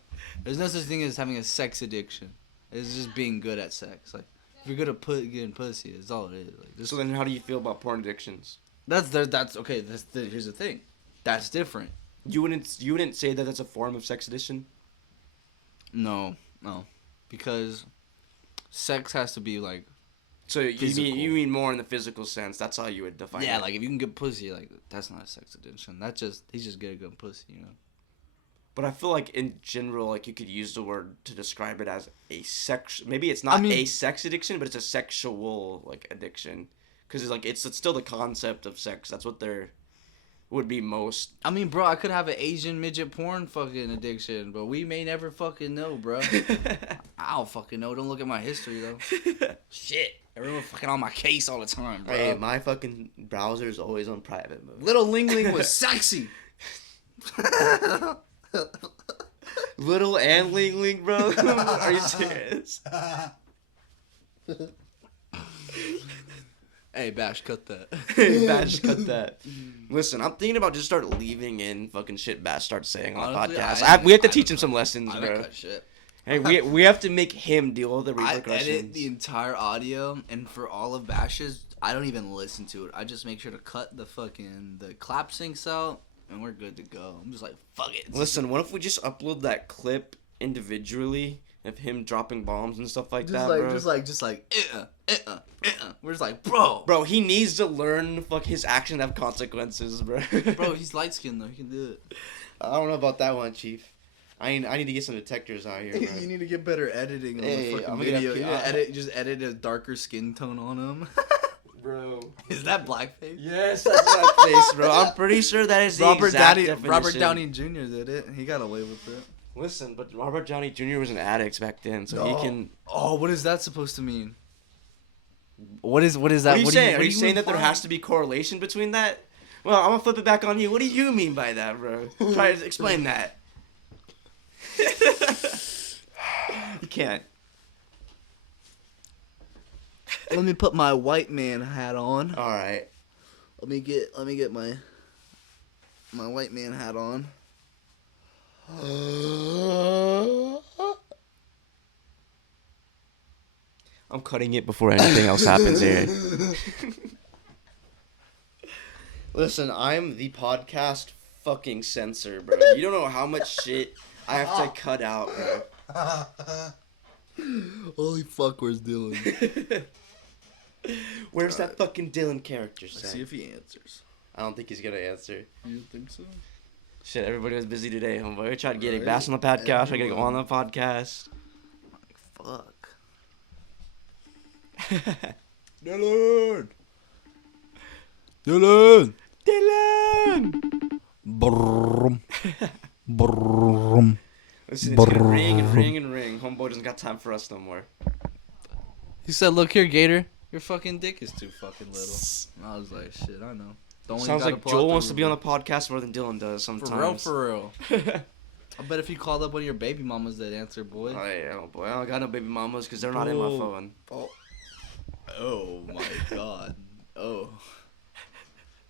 There's no such thing as having a sex addiction. It's just being good at sex. Like if you're good at getting pussy, it's all it is. Like, so then, how do you feel about porn addictions? That's okay. Here's the thing. That's different. You wouldn't say that that's a form of sex addiction? No, because sex has to be like. So you mean more in the physical sense? That's how you would define it. Yeah, like if you can get pussy, like that's not a sex addiction. He's just getting good pussy, you know. But I feel like in general, like you could use the word to describe it as a sex. Maybe it's not a sex addiction, but it's a sexual like addiction. Because it's still the concept of sex. That's what there would be most. I mean, bro, I could have an Asian midget porn fucking addiction, but we may never fucking know, bro. I don't fucking know. Don't look at my history, though. Shit. Everyone fucking on my case all the time, bro. Hey, my fucking browser is always on private mode. Little Ling Ling was sexy. Little and Ling Ling, bro? Are you serious? Hey, Bash, cut that. Hey, Bash, cut that. Listen, I'm thinking about just start leaving in fucking shit Bash starts saying on the podcast. We have to teach him some lessons, bro. Cut shit. Hey, we have to make him deal with the repercussions. I edit the entire audio, and for all of Bash's, I don't even listen to it. I just make sure to cut the clap syncs out, and we're good to go. I'm just like, fuck it. Listen, what if we just upload that clip individually of him dropping bombs and stuff like that, bro? Just like, We're just like, bro, he needs to learn. Fuck, his actions have consequences, bro. Bro, he's light skinned though. He can do it. I don't know about that one, Chief. I need to get some detectors out here, bro. You need to get better editing on the fucking video. Just edit a darker skin tone on him. Bro. Is that blackface? Yes, that's blackface, bro. I'm pretty sure that is the exact definition. Robert Downey Jr. did it. He got away with it. Listen, but Robert Downey Jr. was an addict back then, so he can... Oh, what is that supposed to mean? What is that? What are you saying? Are you saying that there has to be correlation between that? Well, I'm gonna flip it back on you. What do you mean by that, bro? Try to explain that. You can't. Let me put my white man hat on. All right. Let me get my white man hat on. I'm cutting it before anything else happens here. Listen, I'm the podcast fucking censor, bro. You don't know how much shit I have to cut out, bro. Holy fuck, where's Dylan? Where's that fucking Dylan character, Let's see if he answers. I don't think he's gonna answer. You don't think so? Shit, everybody was busy today, homeboy. We tried getting Bass on the podcast. We gotta go on the podcast. Fuck. Dylan! Brum. Brum. Listen, it's gonna ring and ring and ring. Homeboy doesn't got time for us no more. He said, look here, Gator. Your fucking dick is too fucking little. And I was like, shit, I know. Sounds like Joel wants to be on the podcast more than Dylan does sometimes. For real. I bet if you called up one of your baby mamas, they'd answer, boy. Oh boy, I don't got no baby mamas because they're not in my phone. Oh my god. Oh.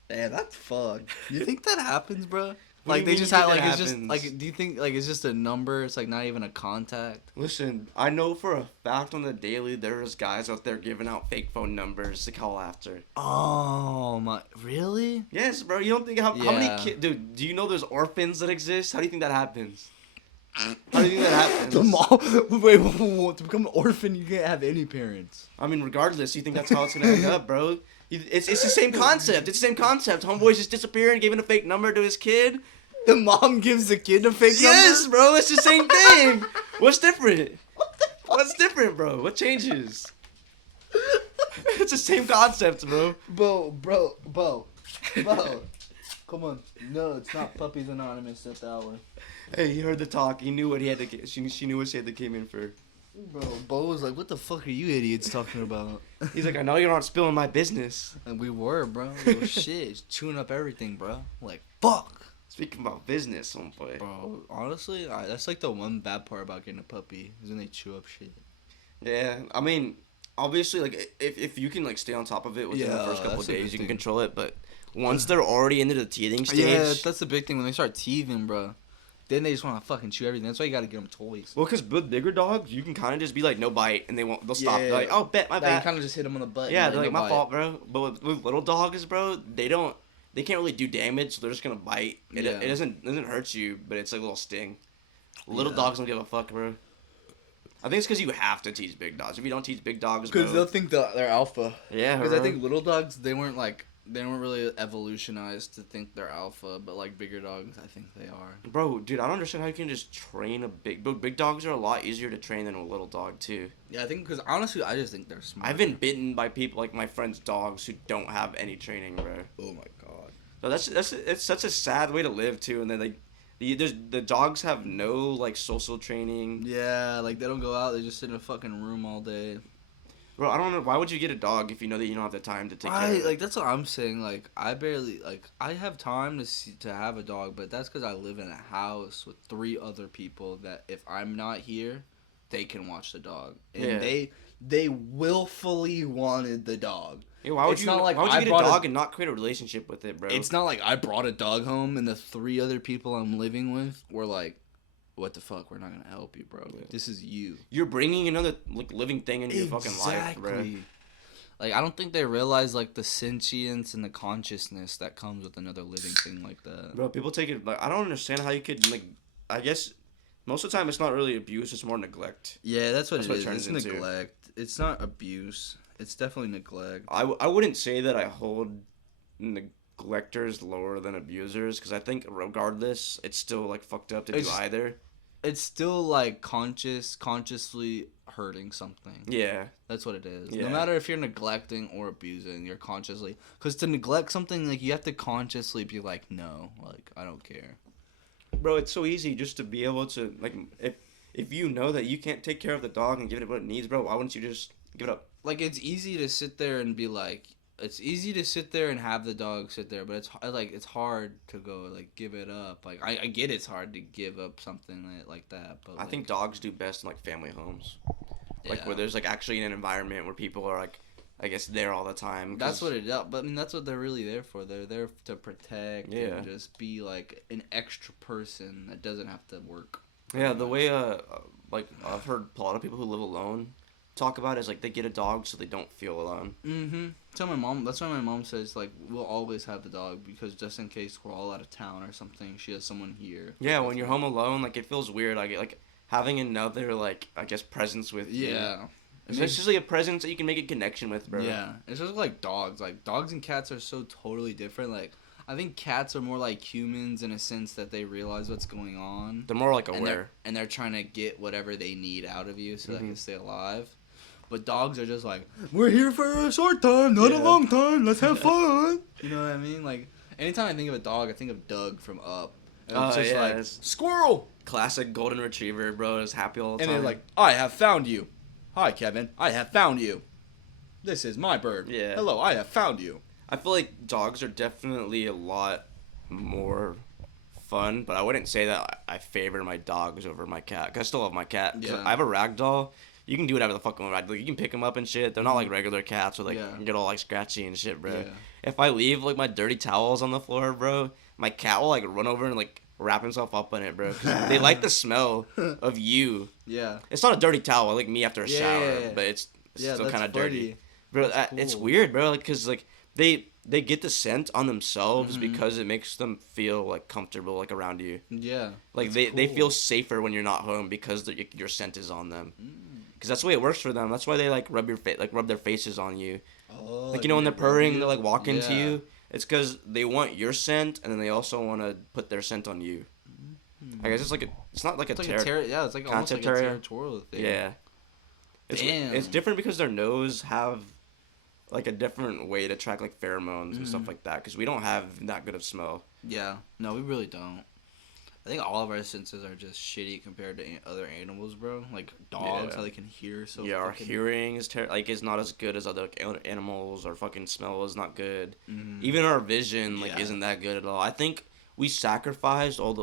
Man, that's fucked. You think that happens, bro? Like they just have like it's just like do you think like it's just a number? It's like not even a contact. Listen, I know for a fact on the daily there's guys out there giving out fake phone numbers to call after. Oh my, really? Yes, bro. You don't think how many kids? Dude, do you know there's orphans that exist? How do you think that happens? How do you think that happens? The mom. Wait, to become an orphan, you can't have any parents. I mean, regardless, you think that's how it's gonna end up, bro? It's the same concept. It's the same concept. Homeboy's just disappearing, giving a fake number to his kid. The mom gives the kid a fake number? Yes, bro. It's the same thing. What's different? What's different, bro? What changes? It's the same concept, bro. Bro. Come on. No, it's not Puppies Anonymous at that one. Hey, he heard the talk. He knew what he had to. She knew what she had to came in for. Bro, Bo was like, "What the fuck are you idiots talking about?" He's like, "I know you're not spilling my business." And we were, bro. Well, shit, it's chewing up everything, bro. Like, fuck. Speaking about business, homeboy. Bro, honestly, that's like the one bad part about getting a puppy is when they chew up shit. Yeah, I mean, obviously, like if you can like stay on top of it within the first couple of days, you can control it. But once they're already into the teething stage, yeah, that's the big thing when they start teething, bro. Then they just want to fucking chew everything. That's why you gotta get them toys. Well, because with bigger dogs, you can kind of just be like, no bite, and they'll stop. They're like, oh, bet, my bad. You kind of just hit them on the butt. Yeah, they're like, my fault, bro. But with little dogs, bro, they can't really do damage, so they're just gonna bite. It doesn't hurt you, but it's like a little sting. Little dogs don't give a fuck, bro. I think it's because you have to teach big dogs. If you don't teach big dogs, because they'll think they're alpha. Yeah, because I think little dogs they weren't really evolutionized to think they're alpha, but like bigger dogs, I think they are. Bro, dude, I don't understand how you can just train a big dogs are a lot easier to train than a little dog too. Yeah, I think because honestly, I just think they're smart. I've been bitten by people like my friends' dogs who don't have any training, bro. Oh my god. So it's such a sad way to live too, and then like the dogs have no like social training. Yeah, like they don't go out; they just sit in a fucking room all day. Bro, I don't know. Why would you get a dog if you know that you don't have the time to take care of it? Like, that's what I'm saying. Like, I have time to have a dog, but that's because I live in a house with 3 other people that if I'm not here, they can watch the dog. And they willfully wanted the dog. Yeah, why would you get a dog and not create a relationship with it, bro? It's not like I brought a dog home and the 3 other people I'm living with were like, what the fuck? We're not gonna help you, bro. Like, this is you. You're bringing another like living thing into your fucking life, bro. Like, I don't think they realize like the sentience and the consciousness that comes with another living thing like that. Bro, people take it like I don't understand how you could like. I guess most of the time it's not really abuse; it's more neglect. Yeah, that's what it is. It's neglect. It's not abuse. It's definitely neglect. I wouldn't say that I hold neglectors lower than abusers because I think regardless it's still like fucked up to do either. It's still like consciously hurting something. Yeah, that's what it is. Yeah. No matter if you're neglecting or abusing, you're consciously, because to neglect something, like, you have to consciously be like, no, like, I don't care, bro. It's so easy just to be able to, like, if you know that you can't take care of the dog and give it what it needs, bro, why wouldn't you just give it up? Like, it's easy to sit there and be like, it's easy to sit there and have the dog sit there, but it's hard to go, like, give it up. Like, I get it's hard to give up something like that, but I think dogs do best in, like, family homes. Like, where there's, like, actually an environment where people are, like, I guess, there all the time. That's what it is. But, I mean, that's what they're really there for. They're there to protect and just be, like, an extra person that doesn't have to work. Yeah, the way, like, I've heard a lot of people who live alone talk about it is, like, they get a dog so they don't feel alone. Mm-hmm. So that's why my mom says, like, we'll always have the dog because just in case we're all out of town or something, she has someone here. Yeah, when you're home alone, like, it feels weird. Like having another, like, I guess, presence with you. Yeah. It's just, like, a presence that you can make a connection with, bro. Yeah. It's just like dogs. Like, dogs and cats are so totally different. Like, I think cats are more like humans in a sense that they realize what's going on. They're more, like, aware. And they're trying to get whatever they need out of you so they can stay alive. But dogs are just like, we're here for a short time, not a long time. Let's have fun. You know what I mean? Like, anytime I think of a dog, I think of Doug from Up. And it's just like, squirrel. Classic golden retriever, bro. Is happy all the time. And they're like, I have found you. Hi, Kevin. I have found you. This is my bird. Yeah. Hello, I have found you. I feel like dogs are definitely a lot more fun, but I wouldn't say that I favor my dogs over my cat. 'Cause I still love my cat. 'Cause Yeah. I have a rag doll. You can do whatever the fuck you want. Like, you can pick them up and shit. They're not like regular cats where like Yeah. get all like scratchy and shit, bro. Yeah. If I leave like my dirty towels on the floor, bro, my cat will like run over and like wrap himself up in it, bro. 'Cause they like the smell of you. Yeah. It's not a dirty towel like me after a Yeah, shower, yeah, yeah. but it's Yeah, still that's kind of funny. dirty. Bro, That's it's cool. weird, bro. Like, cause like they get the scent on themselves Mm-hmm. because it makes them feel like comfortable, like around you. Yeah. Like that's they cool. feel safer when you're not home because your scent is on them. Cause that's the way it works for them. That's why they like rub their faces on you. Oh, Like, you know, when they're purring, they're like walking to Yeah. you. It's because they want your scent, and then they also want to put their scent on you. I guess it's like it's not like It's a like yeah, it's like almost like concept a area. territorial thing. Yeah. Damn. It's different because their nose have like a different way to track like pheromones and stuff like that. Because we don't have that good of smell. Yeah. No, we really don't. I think all of our senses are just shitty compared to other animals, bro. Like dogs, Yeah. how they can hear so. Yeah, our fucking... hearing is is not as good as other animals. Our fucking smell is not good. Mhm. Even our vision Yeah. isn't that good at all. I think we sacrificed all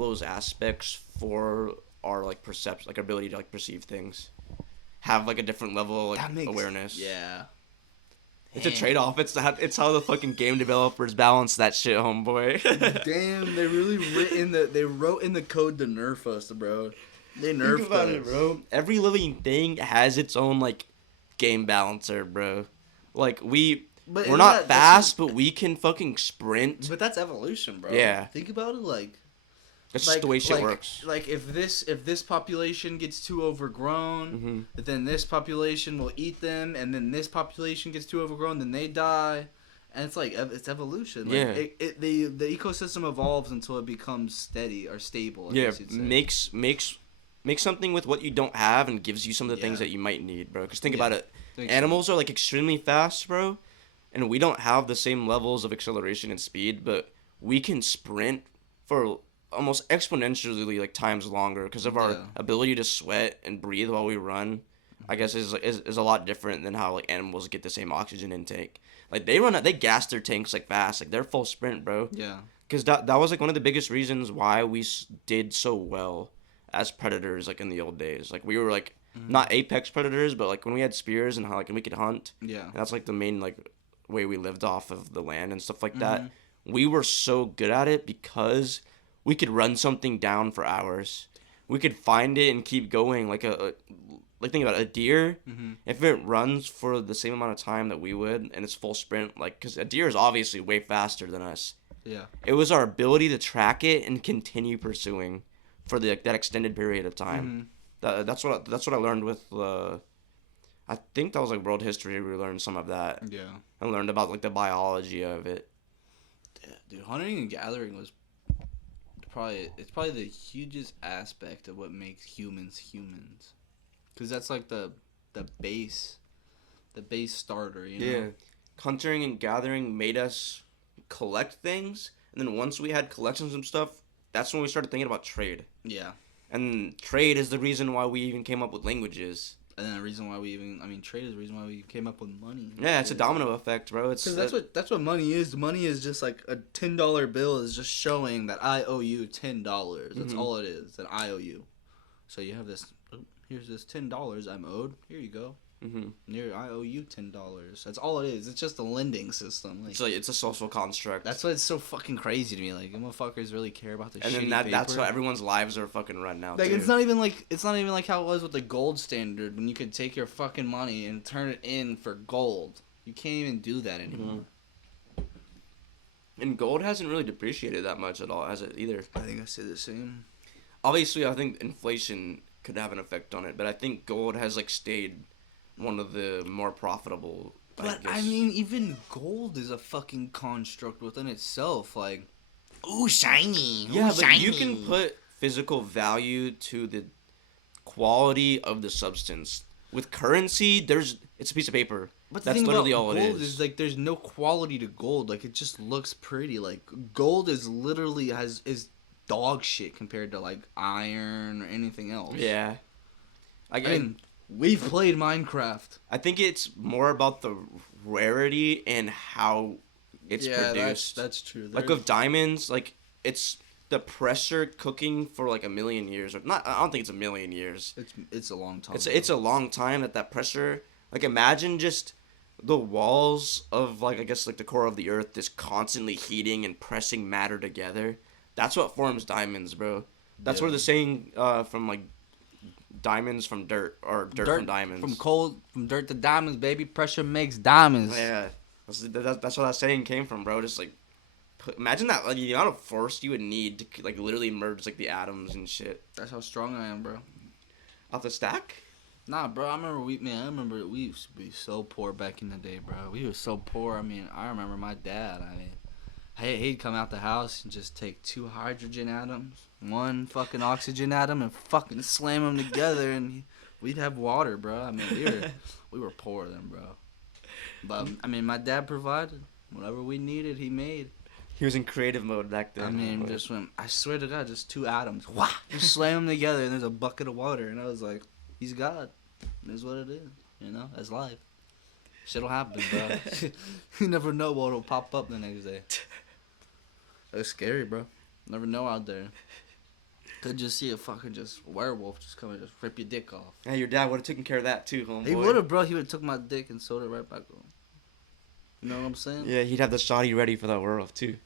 those aspects for our like perception, like our ability to like perceive things, have like a different level of like awareness. Yeah. It's a trade off. It's how the fucking game developers balance that shit, homeboy. Damn, they really wrote in the code to nerf us, bro. They nerfed Think about us, it, bro. Every living thing has its own like game balancer, bro. Like we're not fast, but we can fucking sprint. But that's evolution, bro. Yeah. Think about it, like. That's just the way shit works. Like if this population gets too overgrown, then this population will eat them, and then this population gets too overgrown, then they die, and it's like it's evolution. Like, Yeah. The ecosystem evolves until it becomes steady or stable. I Yeah, guess you'd say. makes something with what you don't have and gives you some of the things Yeah. that you might need, bro. Because think Yeah. about it, Makes animals are like extremely fast, bro, and we don't have the same levels of acceleration and speed, but we can sprint for almost exponentially like times longer because of our Yeah. ability to sweat and breathe while we run. I guess is a lot different than how like animals get the same oxygen intake. Like they gas their tanks like fast, like they're full sprint, bro. Yeah. Because that was like one of the biggest reasons why we did so well as predators like in the old days. Like we were like not apex predators, but like when we had spears and how like we could hunt. Yeah. And that's like the main like way we lived off of the land and stuff like that. We were so good at it because we could run something down for hours. We could find it and keep going. Like think about it, a deer. If it runs for the same amount of time that we would, and it's full sprint, like because a deer is obviously way faster than us. Yeah. It was our ability to track it and continue pursuing for that extended period of time. That's what I learned with I think that was like world history. We learned some of that. Yeah. I learned about like the biology of it. Yeah, dude, hunting and gathering was probably the hugest aspect of what makes humans humans, because that's like the base starter, you know. Yeah, hunting and gathering made us collect things, and then once we had collections and stuff, that's when we started thinking about trade. Yeah. And trade is the reason why we even came up with languages. And then the reason why trade is the reason why we came up with money. Yeah, it's a domino effect, bro. It's because that's what money is. Money is just like a $10 bill is just showing that I owe you $10. That's all it is. That I owe you. So you have this. Oh, here's this $10 I'm owed. Here you go. Here, I owe you $10. That's all it is. It's just a lending system. Like, it's a social construct. that's why it's so fucking crazy to me. Like, motherfuckers really care about this. And shitty then that's paper. how everyone's lives are fucking run now. Like too. it's not even like how it was with the gold standard when you could take your fucking money and turn it in for gold. You can't even do that anymore. And gold hasn't really depreciated that much at all, has it either? I think I say the same. Obviously, I think inflation could have an effect on it, but I think gold has like stayed one of the more profitable. But I mean, even gold is a fucking construct within itself. Like, ooh, shiny. Ooh, yeah, but shiny. you can put physical value to the quality of the substance. With currency, it's a piece of paper. But that's literally all it gold is. like there's no quality to gold. Like it just looks pretty. Like gold is literally is dog shit compared to like iron or anything else. Yeah. I mean, We've played Minecraft. I think it's more about the rarity and how it's produced. That's true. Like with diamonds, like it's the pressure cooking for like a million years, or not. I don't think it's a million years. It's a long time. It's a long time that pressure. Like imagine just the walls of like I guess like the core of the earth just constantly heating and pressing matter together. That's what forms diamonds, bro. That's where the saying from like diamonds from dirt or dirt from diamonds. From dirt to diamonds, baby. Pressure makes diamonds. Yeah, that's where that saying came from, bro. Just like imagine that, like the amount of force you would need to like literally merge like the atoms and shit. That's how strong I am, bro. Off the stack? Nah, bro. I remember we used to be so poor back in the day, bro. We were so poor. I mean, I remember my dad. I mean, he'd come out the house and just take 2 hydrogen atoms, 1 fucking oxygen atom, and fucking slam them together, and we'd have water, bro. I mean, we were poor then, bro. But I mean, my dad provided whatever we needed. He made. He was in creative mode back then. I mean, just when I swear to God, just 2 atoms. Wow, you slam them together, and there's a bucket of water, and I was like, he's God. It is what it is. You know, that's life. Shit'll happen, bro. You never know what'll pop up the next day. It's scary, bro. Never know out there. Could just see a fucking just werewolf just come and just rip your dick off. Hey, your dad would have taken care of that too, homeboy. He would have, bro. He would have took my dick and sewed it right back on. You know what I'm saying? Yeah, he'd have the shotty ready for that werewolf too.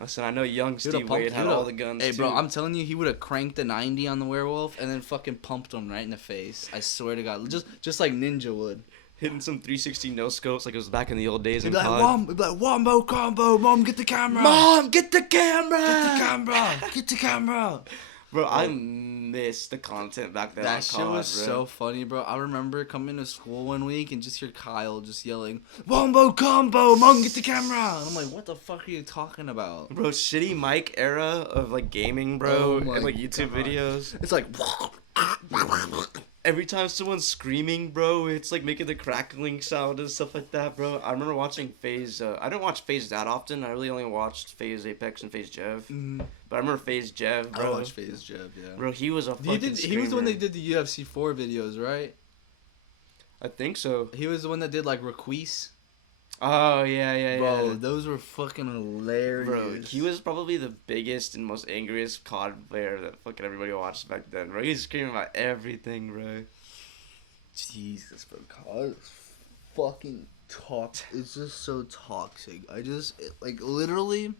Listen, I know young Steve Wade had all the guns. Hey, too. bro, I'm telling you, he would have cranked the 90 on the werewolf and then fucking pumped him right in the face. I swear to God, just like Ninja would. Hitting some 360 no scopes like it was back in the old days. He'd In be like, COD. He'd be like, wombo combo, mom, get the camera. Mom, get the camera. Get the camera. Get the camera. Bro, I miss the content back then. That shit was bro. so funny, bro. I remember coming to school one week and just hear Kyle just yelling, "Wombo combo, mom, get the camera!" And I'm like, "What the fuck are you talking about?" Bro, shitty mic era of like gaming, bro, Oh and like my YouTube God. videos. It's like, Every time someone's screaming, bro, it's like making the crackling sound and stuff like that, bro. I remember watching FaZe. I don't watch FaZe that often. I really only watched FaZe Apex and FaZe Jev. But I remember FaZe Jev, bro. I watched FaZe Jev, yeah. Bro, he was a fucking He was the one screamer. that did the UFC 4 videos, right? I think so. He was the one that did like Requise. Oh, yeah. Bro, those were fucking hilarious. Bro, he was probably the biggest and most angriest COD player that fucking everybody watched back then, bro. He was screaming about everything, bro. Jesus, bro, COD is fucking toxic. It's just so toxic. Like, literally,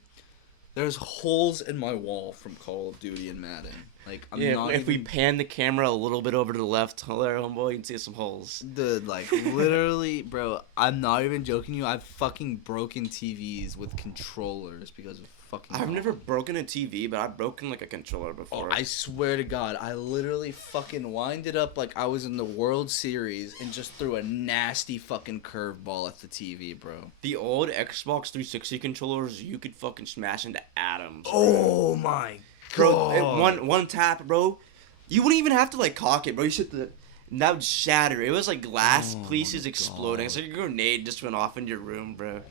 there's holes in my wall from Call of Duty and Madden. Like, If we pan the camera a little bit over to the left, there, homeboy, you can see some holes. Dude, like, literally, bro, I'm not even joking you. I've fucking broken TVs with controllers because of fucking... I've never broken a TV, but I've broken, like, a controller before. Oh, I swear to God, I literally fucking winded up like I was in the World Series and just threw a nasty fucking curveball at the TV, bro. The old Xbox 360 controllers, you could fucking smash into atoms. Bro. Oh, my Bro, God. one tap, bro. You wouldn't even have to, like, cock it, bro. You should... And that would shatter. It was like glass pieces exploding. It's like a grenade just went off in your room, bro.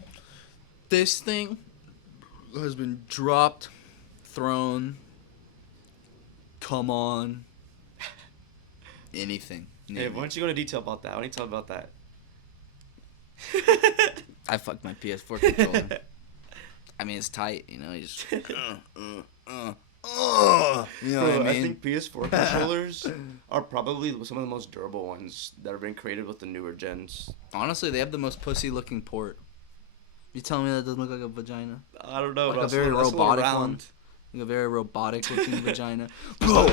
This thing has been dropped, thrown, come on, anything. Hey, why don't you go into detail about that? Why don't you tell about that? I fucked my PS4 controller. I mean, it's tight, you know. You just you know Bro, what I mean? I think PS4 controllers are probably some of the most durable ones that have been created with the newer gens. Honestly, they have the most pussy-looking port. You telling me that doesn't look like a vagina? I don't know, Like bro. a very robotic one. Like a very robotic-looking vagina. Bro,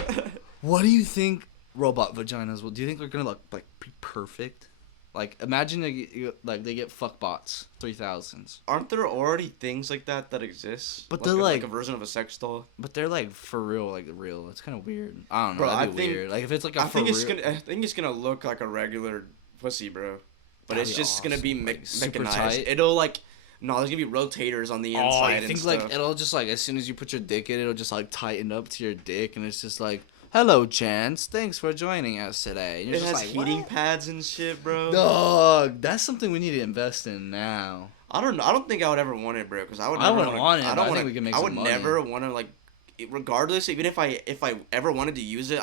what do you think robot vaginas will? Do you think they're gonna look like perfect? Like, imagine they get fuckbots 3000s. Aren't there already things like that exist? But they're like a version of a sex doll. But they're like for real, like real. It's kind of weird. I don't know. Bro, That'd I be think- weird. Like if it's like a I think for real. I think it's gonna look like a regular pussy, bro. But That'd it's be just gonna be awesome. Like, super mechanized. tight? It'll like no, there's gonna be rotators on the inside. Oh, I and think stuff. like it'll just like as soon as you put your dick in, it'll just like tighten up to your dick, and it's just like, "Hello, Chance. Thanks for joining us today." And you're It just has like, heating "What?" pads and shit, bro. Dog, that's something we need to invest in now. I don't think I would ever want it, bro. Because I would. I Never wouldn't want it, I but don't I want think we can make I some would money. never want to like, regardless. Even if I ever wanted to use it,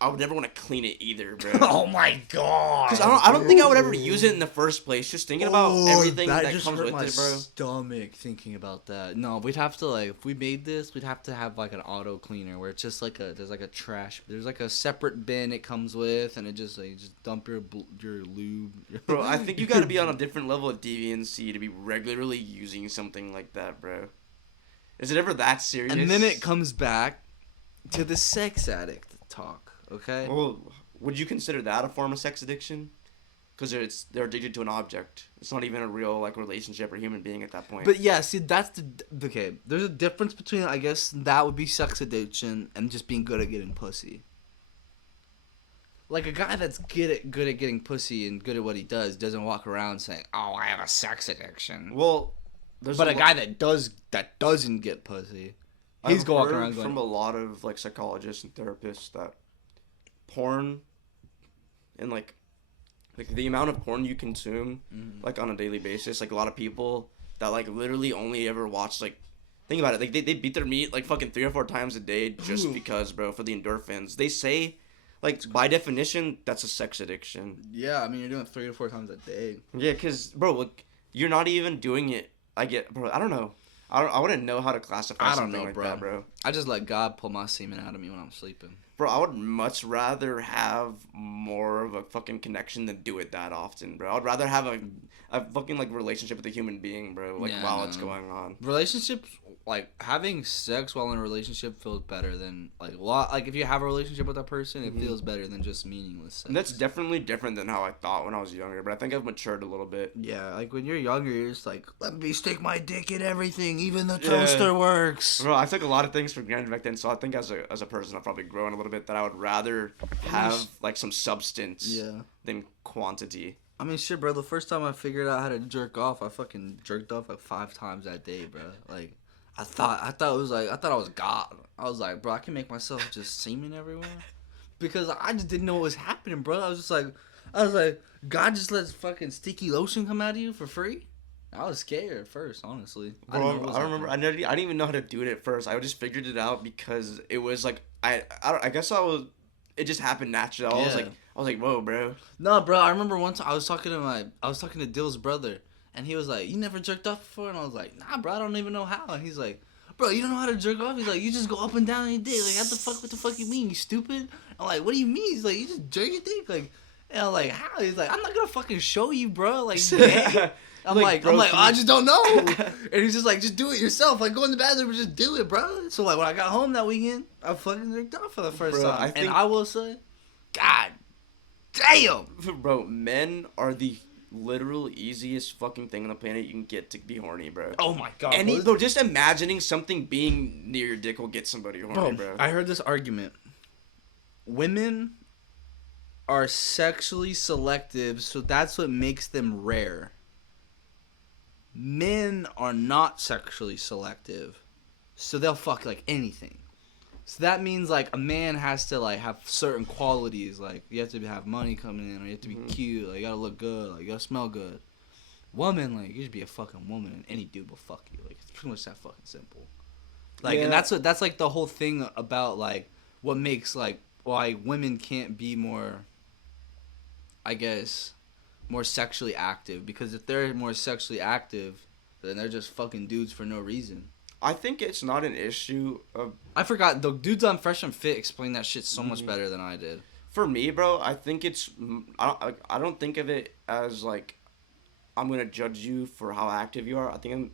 I would never want to clean it either, bro. Oh my god! Because I don't think I would ever use it in the first place. Just thinking about everything that just comes hurt with my it, bro. stomach thinking about that. No, we'd have to like if we made this, we'd have to have like an auto cleaner where it's just like there's like a trash, there's like a separate bin it comes with, and it just like just dump your lube. Bro, I think you got to be on a different level of deviancy to be regularly using something like that, bro. Is it ever that serious? And then it comes back to the sex addict talk. Okay. Well, would you consider that a form of sex addiction? Because they're addicted to an object. It's not even a real like relationship or human being at that point. But yeah, see, that's okay. There's a difference between I guess that would be sex addiction and just being good at getting pussy. Like a guy that's good at getting pussy and good at what he does doesn't walk around saying, "Oh, I have a sex addiction." Well, but a guy that doesn't get pussy, he's walking around going. From a lot of like psychologists and therapists that porn and like the amount of porn you consume like on a daily basis, like a lot of people that like literally only ever watch like think about it, like they beat their meat like fucking 3 or 4 times a day just because, bro, for the endorphins. They say like by definition that's a sex addiction. Yeah, I mean you're doing it 3 to 4 times a day. Yeah, cause bro, like you're not even doing it. I don't know. I wouldn't know how to classify something like that, bro. I just let God pull my semen out of me when I'm sleeping. Bro, I would much rather have more of a fucking connection than do it that often, bro. I'd rather have a fucking, like, relationship with a human being, bro, like, while it's going on. Relationships, like, having sex while in a relationship feels better than, like, if you have a relationship with that person, it feels better than just meaningless sex. And that's definitely different than how I thought when I was younger, but I think I've matured a little bit. Yeah, like, when you're younger, you're just like, let me stick my dick in everything, even the toaster works. Bro, I took a lot of things for granted back then, so I think as a person, I've probably grown a little bit, that I would rather have, like, some substance than quantity. I mean, shit, bro, the first time I figured out how to jerk off, I fucking jerked off, like, 5 times that day, bro. Like, I thought I was God. I was like, bro, I can make myself just semen everywhere. Because I just didn't know what was happening, bro. I was like, God just lets fucking sticky lotion come out of you for free? I was scared at first, honestly. Bro, I remember. I didn't even know how to do it at first. I just figured it out because it was like I guess it just happened naturally. I was like, whoa, bro. No, bro. I remember one time I was talking to Dill's brother, and he was like, "You never jerked off before?" And I was like, "Nah, bro. I don't even know how." And he's like, "Bro, you don't know how to jerk off?" He's like, "You just go up and down on your dick. Like, what the fuck you mean? You stupid?" I'm like, "What do you mean?" He's like, "You just jerk your dick." Like, and I'm like, "How?" He's like, "I'm not gonna fucking show you, bro. Like, yeah." I'm like, I just don't know. And he's just like, just do it yourself. Like, go in the bathroom and just do it, bro. So, like, when I got home that weekend, I fucking jerked off for the first time. And I will say, God damn. Bro, men are the literal easiest fucking thing on the planet you can get to be horny, bro. Oh, my God. Bro, just imagining something being near your dick will get somebody horny, bro. I heard this argument. Women are sexually selective, so that's what makes them rare. Men are not sexually selective, so they'll fuck like anything. So that means like a man has to like have certain qualities, like you have to have money coming in, or you have to be cute, like you gotta look good, like you gotta smell good. Woman, like you should be a fucking woman, and any dude will fuck you. Like it's pretty much that fucking simple. Like, and that's like the whole thing about like what makes like why women can't be more, I guess, more sexually active, because if they're more sexually active, then they're just fucking dudes for no reason. I think it's not an issue of... I forgot, the dudes on Fresh and Fit explained that shit so much better than I did. For me, bro, I think it's... I don't think of it as, like, I'm gonna judge you for how active you are. I think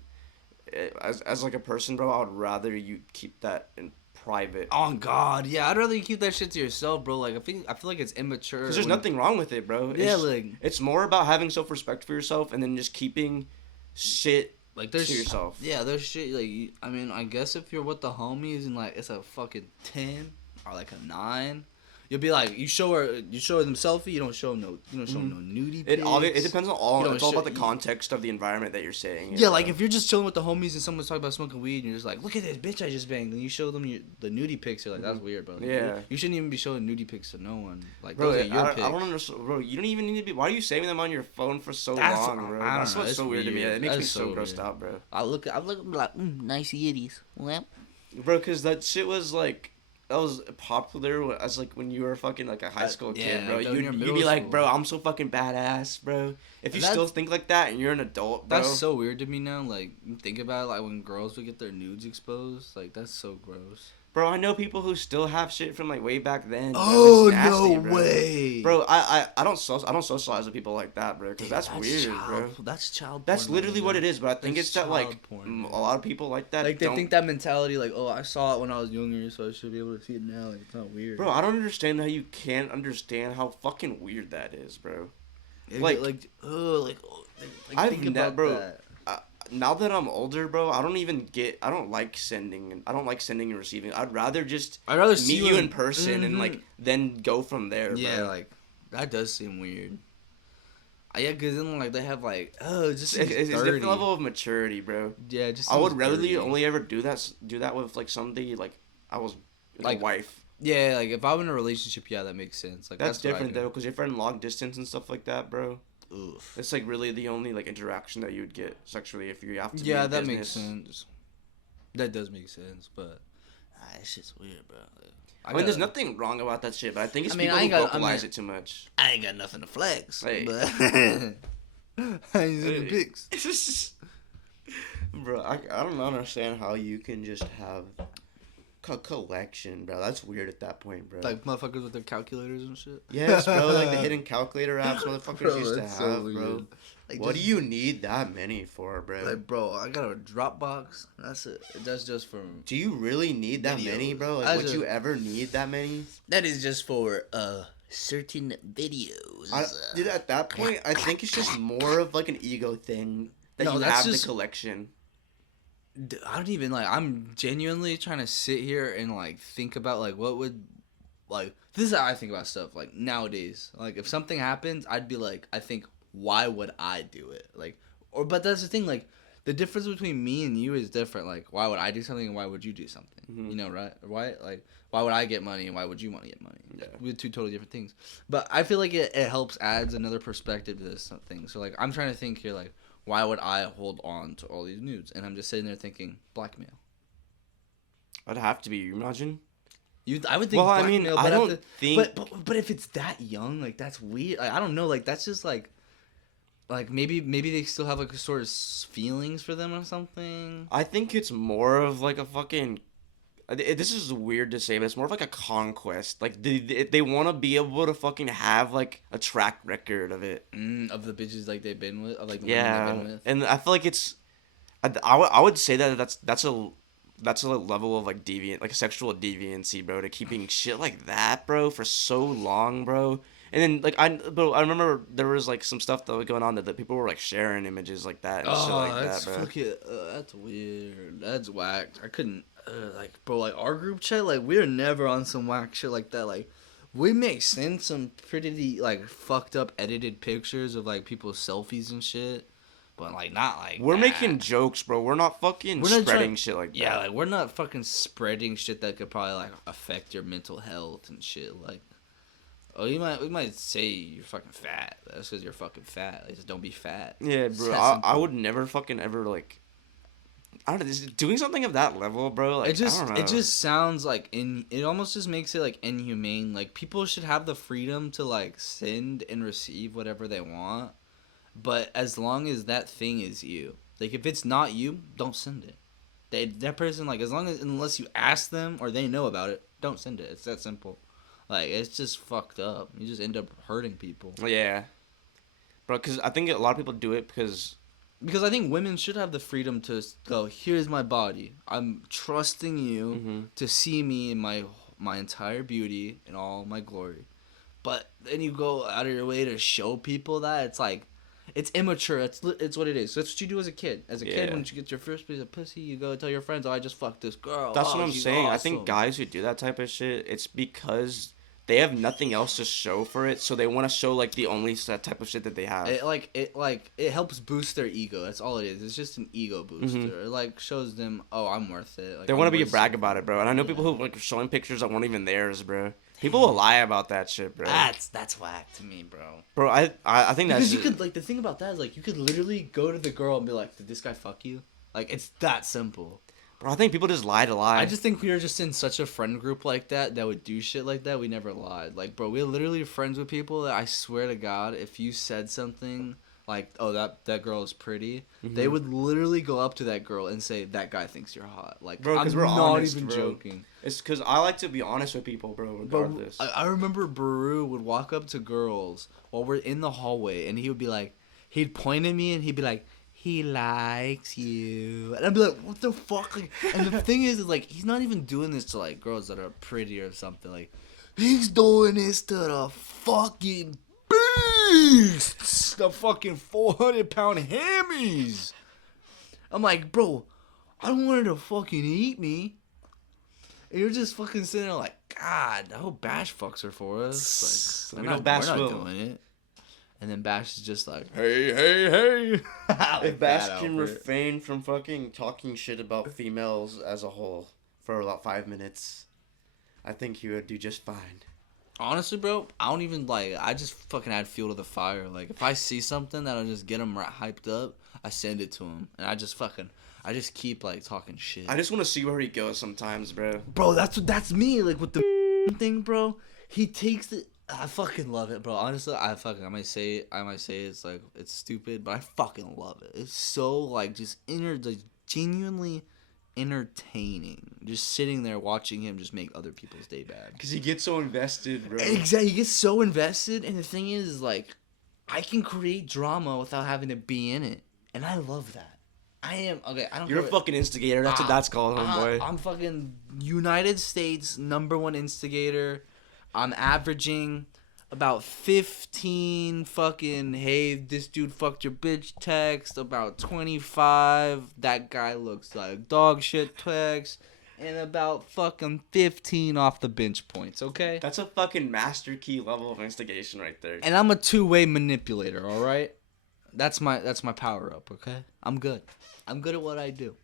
as like, a person, bro, I would rather you keep that in private. Oh, God, yeah, I'd rather you keep that shit to yourself, bro. Like, I feel like it's immature. Because there's nothing wrong with it, bro. It's more about having self-respect for yourself and then just keeping shit like to yourself. Yeah, there's shit, like, I mean, I guess if you're with the homies and, like, it's a fucking 10 or, like, a 9... You'll be like, you show her them selfie. You don't show them no nudie pics. It depends on all. It's all about the context of the environment that you're saying. Yeah, like if you're just chilling with the homies and someone's talking about smoking weed, and you're just like, look at this bitch I just banged, and you show them the nudie pics. You're like, that's weird, bro. Yeah. You shouldn't even be showing nudie pics to no one. Like, bro, those are your pics. I don't understand, bro. You don't even need to be. Why are you saving them on your phone for so long, bro? That's what's so weird to me. It makes me so grossed out, bro. I look like nice yitties. Well, bro, because that shit was like. popular as like when you were fucking like a high school kid, bro. like, when you're You'd middle be like, school. bro, I'm so fucking badass, bro. If you That's- still think like that and you're an adult, bro. That's so weird to me now. Like, think about it, like when girls would get their nudes exposed. Like, that's so gross. Bro, I know people who still have shit from like way back then. Bro. Oh, It's nasty, no bro. way. Bro, I don't socialize with people like that, bro, because that's weird, bro. That's child porn. That's literally what it is, but I think That's it's that like porn, a lot of people like that. Like, they don't... think that mentality, like, oh, I saw it when I was younger, so I should be able to see it now. Like, it's not weird. Bro, I don't understand how you can't understand how fucking weird that is, bro. Like, I've think never, about bro. that. Now that I'm older, bro, I don't like sending and receiving. I'd rather see meet you in person and like then go from there. Yeah, bro. like that does seem weird. Yeah, because then like they have like it's a different level of maturity, bro. Yeah, just I would seems rather dirty. only ever do that with like somebody like I was Like, a wife. Yeah, like if I'm in a relationship, yeah, that makes sense. Like That's what I different do. though, because if you're in long distance and stuff like that, bro. Oof. It's like really the only like interaction that you would get sexually if you have to. Yeah, be in that business. makes sense. That does make sense, but that shit's weird, bro. I mean, there's nothing wrong about that shit, but I think it's I mean, people I who ain't got- vocalize I mean- it too much. I ain't got nothing to flex, Hey. but I ain't seen the pics. Bro, I don't understand how you can just have collection, bro. That's weird at that point, bro. Like motherfuckers with their calculators and shit. Yes, bro. Like the hidden calculator apps motherfuckers Bro, used to that's have, so bro. weird. Like, What do just- you need that many for, bro? Like, bro, I got a Dropbox. That's it. That's just for. Do you really need that Videos. many, bro? I Like, would just- you ever need that many? That is just for certain videos. Dude, at that point, I think it's just more of like an ego thing that No, you that's have just- the collection. I don't even like. I'm genuinely trying to sit here and like think about like what would like. This is how I think about stuff. Like nowadays, like if something happens, I'd be like, I think, why would I do it? Like, or but that's the thing. Like the difference between me and you is different. Like, why would I do something and why would you do something? Mhm. You know, right? Why would I get money and why would you want to get money? Yeah. We're two totally different things. But I feel like it helps adds another perspective to this thing. So like I'm trying to think here like. Why would I hold on to all these nudes? And I'm just sitting there thinking, blackmail. I'd have to be. You imagine? I would think. Well, I mean, blackmail, I but don't at the- think. But if it's that young, like that's weird. Like, I don't know. Like that's just like maybe they still have like a sort of feelings for them or something. I think it's more of like a fucking. This is weird to say, but it's more of like a conquest. Like they want to be able to fucking have like a track record of it. Of the bitches like they've been with, of like the women they've been with. And I feel like it's. I would say that's a level of like deviant, like a sexual deviancy, bro, to keeping shit like that, bro, for so long, bro. And then like I remember there was like some stuff that was going on that people were like sharing images like that and shit like that's that, bro. fucking. That's weird. That's whack. I couldn't. Like, bro, like our group chat, like we're never on some whack shit like that. Like, we may send some pretty like fucked up edited pictures of like people's selfies and shit, but like not like We're that. making jokes, bro. We're not fucking We're not spreading trying- shit like that. Yeah, like we're not fucking spreading shit that could probably like affect your mental health and shit. Like, oh, we might say you're fucking fat. That's because you're fucking fat. Like, just don't be fat. Yeah, It's bro. that I simple. would never fucking ever like. I don't know. Doing something of that level, bro. Like, I don't know. It just sounds like it almost just makes it like inhumane. Like people should have the freedom to like send and receive whatever they want, but as long as that thing is you, like if it's not you, don't send it. That person like unless you ask them or they know about it, don't send it. It's that simple. Like it's just fucked up. You just end up hurting people. Yeah, bro. Because I think a lot of people do it because I think women should have the freedom to go, here's my body. I'm trusting you to see me in my entire beauty and all my glory. But then you go out of your way to show people that. It's like, it's immature. It's what it is. That's what you do as a kid. As a kid, when you get your first piece of pussy, you go tell your friends, oh, I just fucked this girl. that's Oh, what I'm she's saying. I awesome. think guys who do that type of shit, it's because they have nothing else to show for it, so they want to show like the only type of shit that they have. It helps boost their ego. That's all it is. It's just an ego booster. It like shows them, oh, I'm worth it. Like, They want to I'm be a worth brag something. about it, bro. And I know people who like showing pictures that weren't even theirs, bro. People will lie about that shit, bro. That's whack to me, bro. Bro, I think that's Because you could like the thing about that is like you could literally go to the girl and be like, did this guy fuck you? Like it's that simple. Bro, I think people just lie to lie. I just think we were just in such a friend group like that would do shit like that. We never lied. Like, bro, we're literally friends with people that I swear to God, if you said something like, oh, that girl is pretty, they would literally go up to that girl and say, that guy thinks you're hot. Like, bro, I'm we're not honest, even bro. joking. It's because I like to be honest with people, bro, regardless. But I remember Baru would walk up to girls while we're in the hallway, and he would be like, he'd point at me, and he'd be like, he likes you. And I'd be like, what the fuck? Like, and the thing is, like, he's not even doing this to, like, girls that are pretty or something. Like, he's doing this to the fucking beasts. The fucking 400-pound hammies. I'm like, bro, I don't want her to fucking eat me. And you're just fucking sitting there like, God, I hope Bash fucks her for us. Like, we know Bash we're not will. doing it. And then Bash is just like, hey. If Bash can refrain from fucking talking shit about females as a whole for about 5 minutes, I think he would do just fine. Honestly, bro, I don't even, like, I just fucking add fuel to the fire. Like, if I see something that'll just get him hyped up, I send it to him. And I just keep, like, talking shit. I just want to see where he goes sometimes, bro. Bro, that's me. Like, with the thing, bro, he takes it. I fucking love it, bro. Honestly, I might say it's like, it's stupid, but I fucking love it. It's so, like, just like, genuinely entertaining. Just sitting there watching him just make other people's day bad. Because he gets so invested, bro. Exactly, he gets so invested, and the thing is, like, I can create drama without having to be in it, and I love that. I don't. You're a fucking instigator. That's what that's called, homeboy. I'm fucking United States #1 instigator. I'm averaging about 15 fucking, hey, this dude fucked your bitch text, about 25, that guy looks like dog shit text, and about fucking 15 off the bench points, okay? That's a fucking master key level of instigation right there. And I'm a two-way manipulator, all right? That's my power up, okay? I'm good. I'm good at what I do.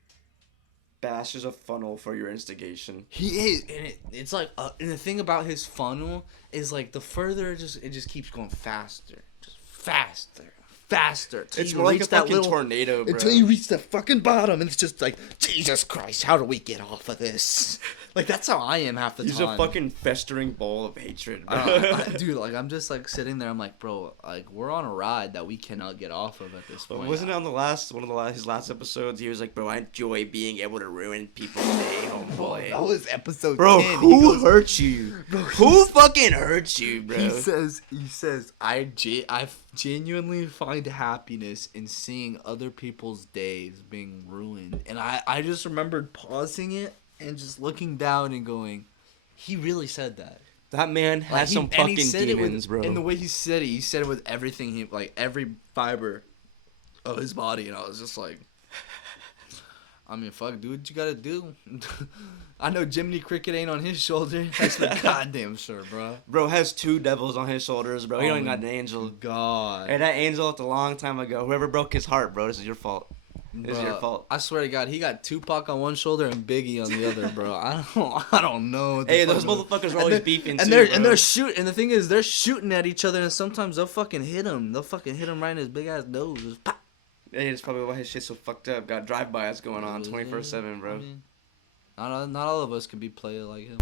Bash is a funnel for your instigation. He is, and it's like, and the thing about his funnel is like the further it just keeps going faster, just faster. It's more like a fucking tornado, bro. Until you reach the fucking bottom, and it's just like, Jesus Christ, how do we get off of this? Like, that's how I am half the time. He's a fucking festering ball of hatred, bro. Dude, like, I'm just, like, sitting there, I'm like, bro, like, we're on a ride that we cannot get off of at this point. Wasn't it on his last episodes, he was like, bro, I enjoy being able to ruin people's day, homeboy. That was episode 10. Bro, who hurt you? Bro, who fucking hurt you, bro? He says, I genuinely find happiness in seeing other people's days being ruined. And I just remembered pausing it and just looking down and going, he really said that. That man has some fucking demons, bro. And the way he said it with everything, like every fiber of his body. And I was just like, I mean, fuck, do what you gotta do. I know Jiminy Cricket ain't on his shoulder. That's for goddamn sure, bro. Bro has 2 devils on his shoulders, bro. He don't even got an angel. God. Hey, that angel left a long time ago. Whoever broke his heart, bro, this is your fault. This is your fault. I swear to God, he got Tupac on one shoulder and Biggie on the other, bro. I don't know. Hey, those motherfuckers are always beefing and too, they're shooting. And the thing is, they're shooting at each other, and sometimes they'll fucking hit him. They'll fucking hit him right in his big ass nose. Just pop. Hey, that's probably why his shit's so fucked up. Got drive-bys going on 24/7, bro. I mean, not all of us can be playing like him.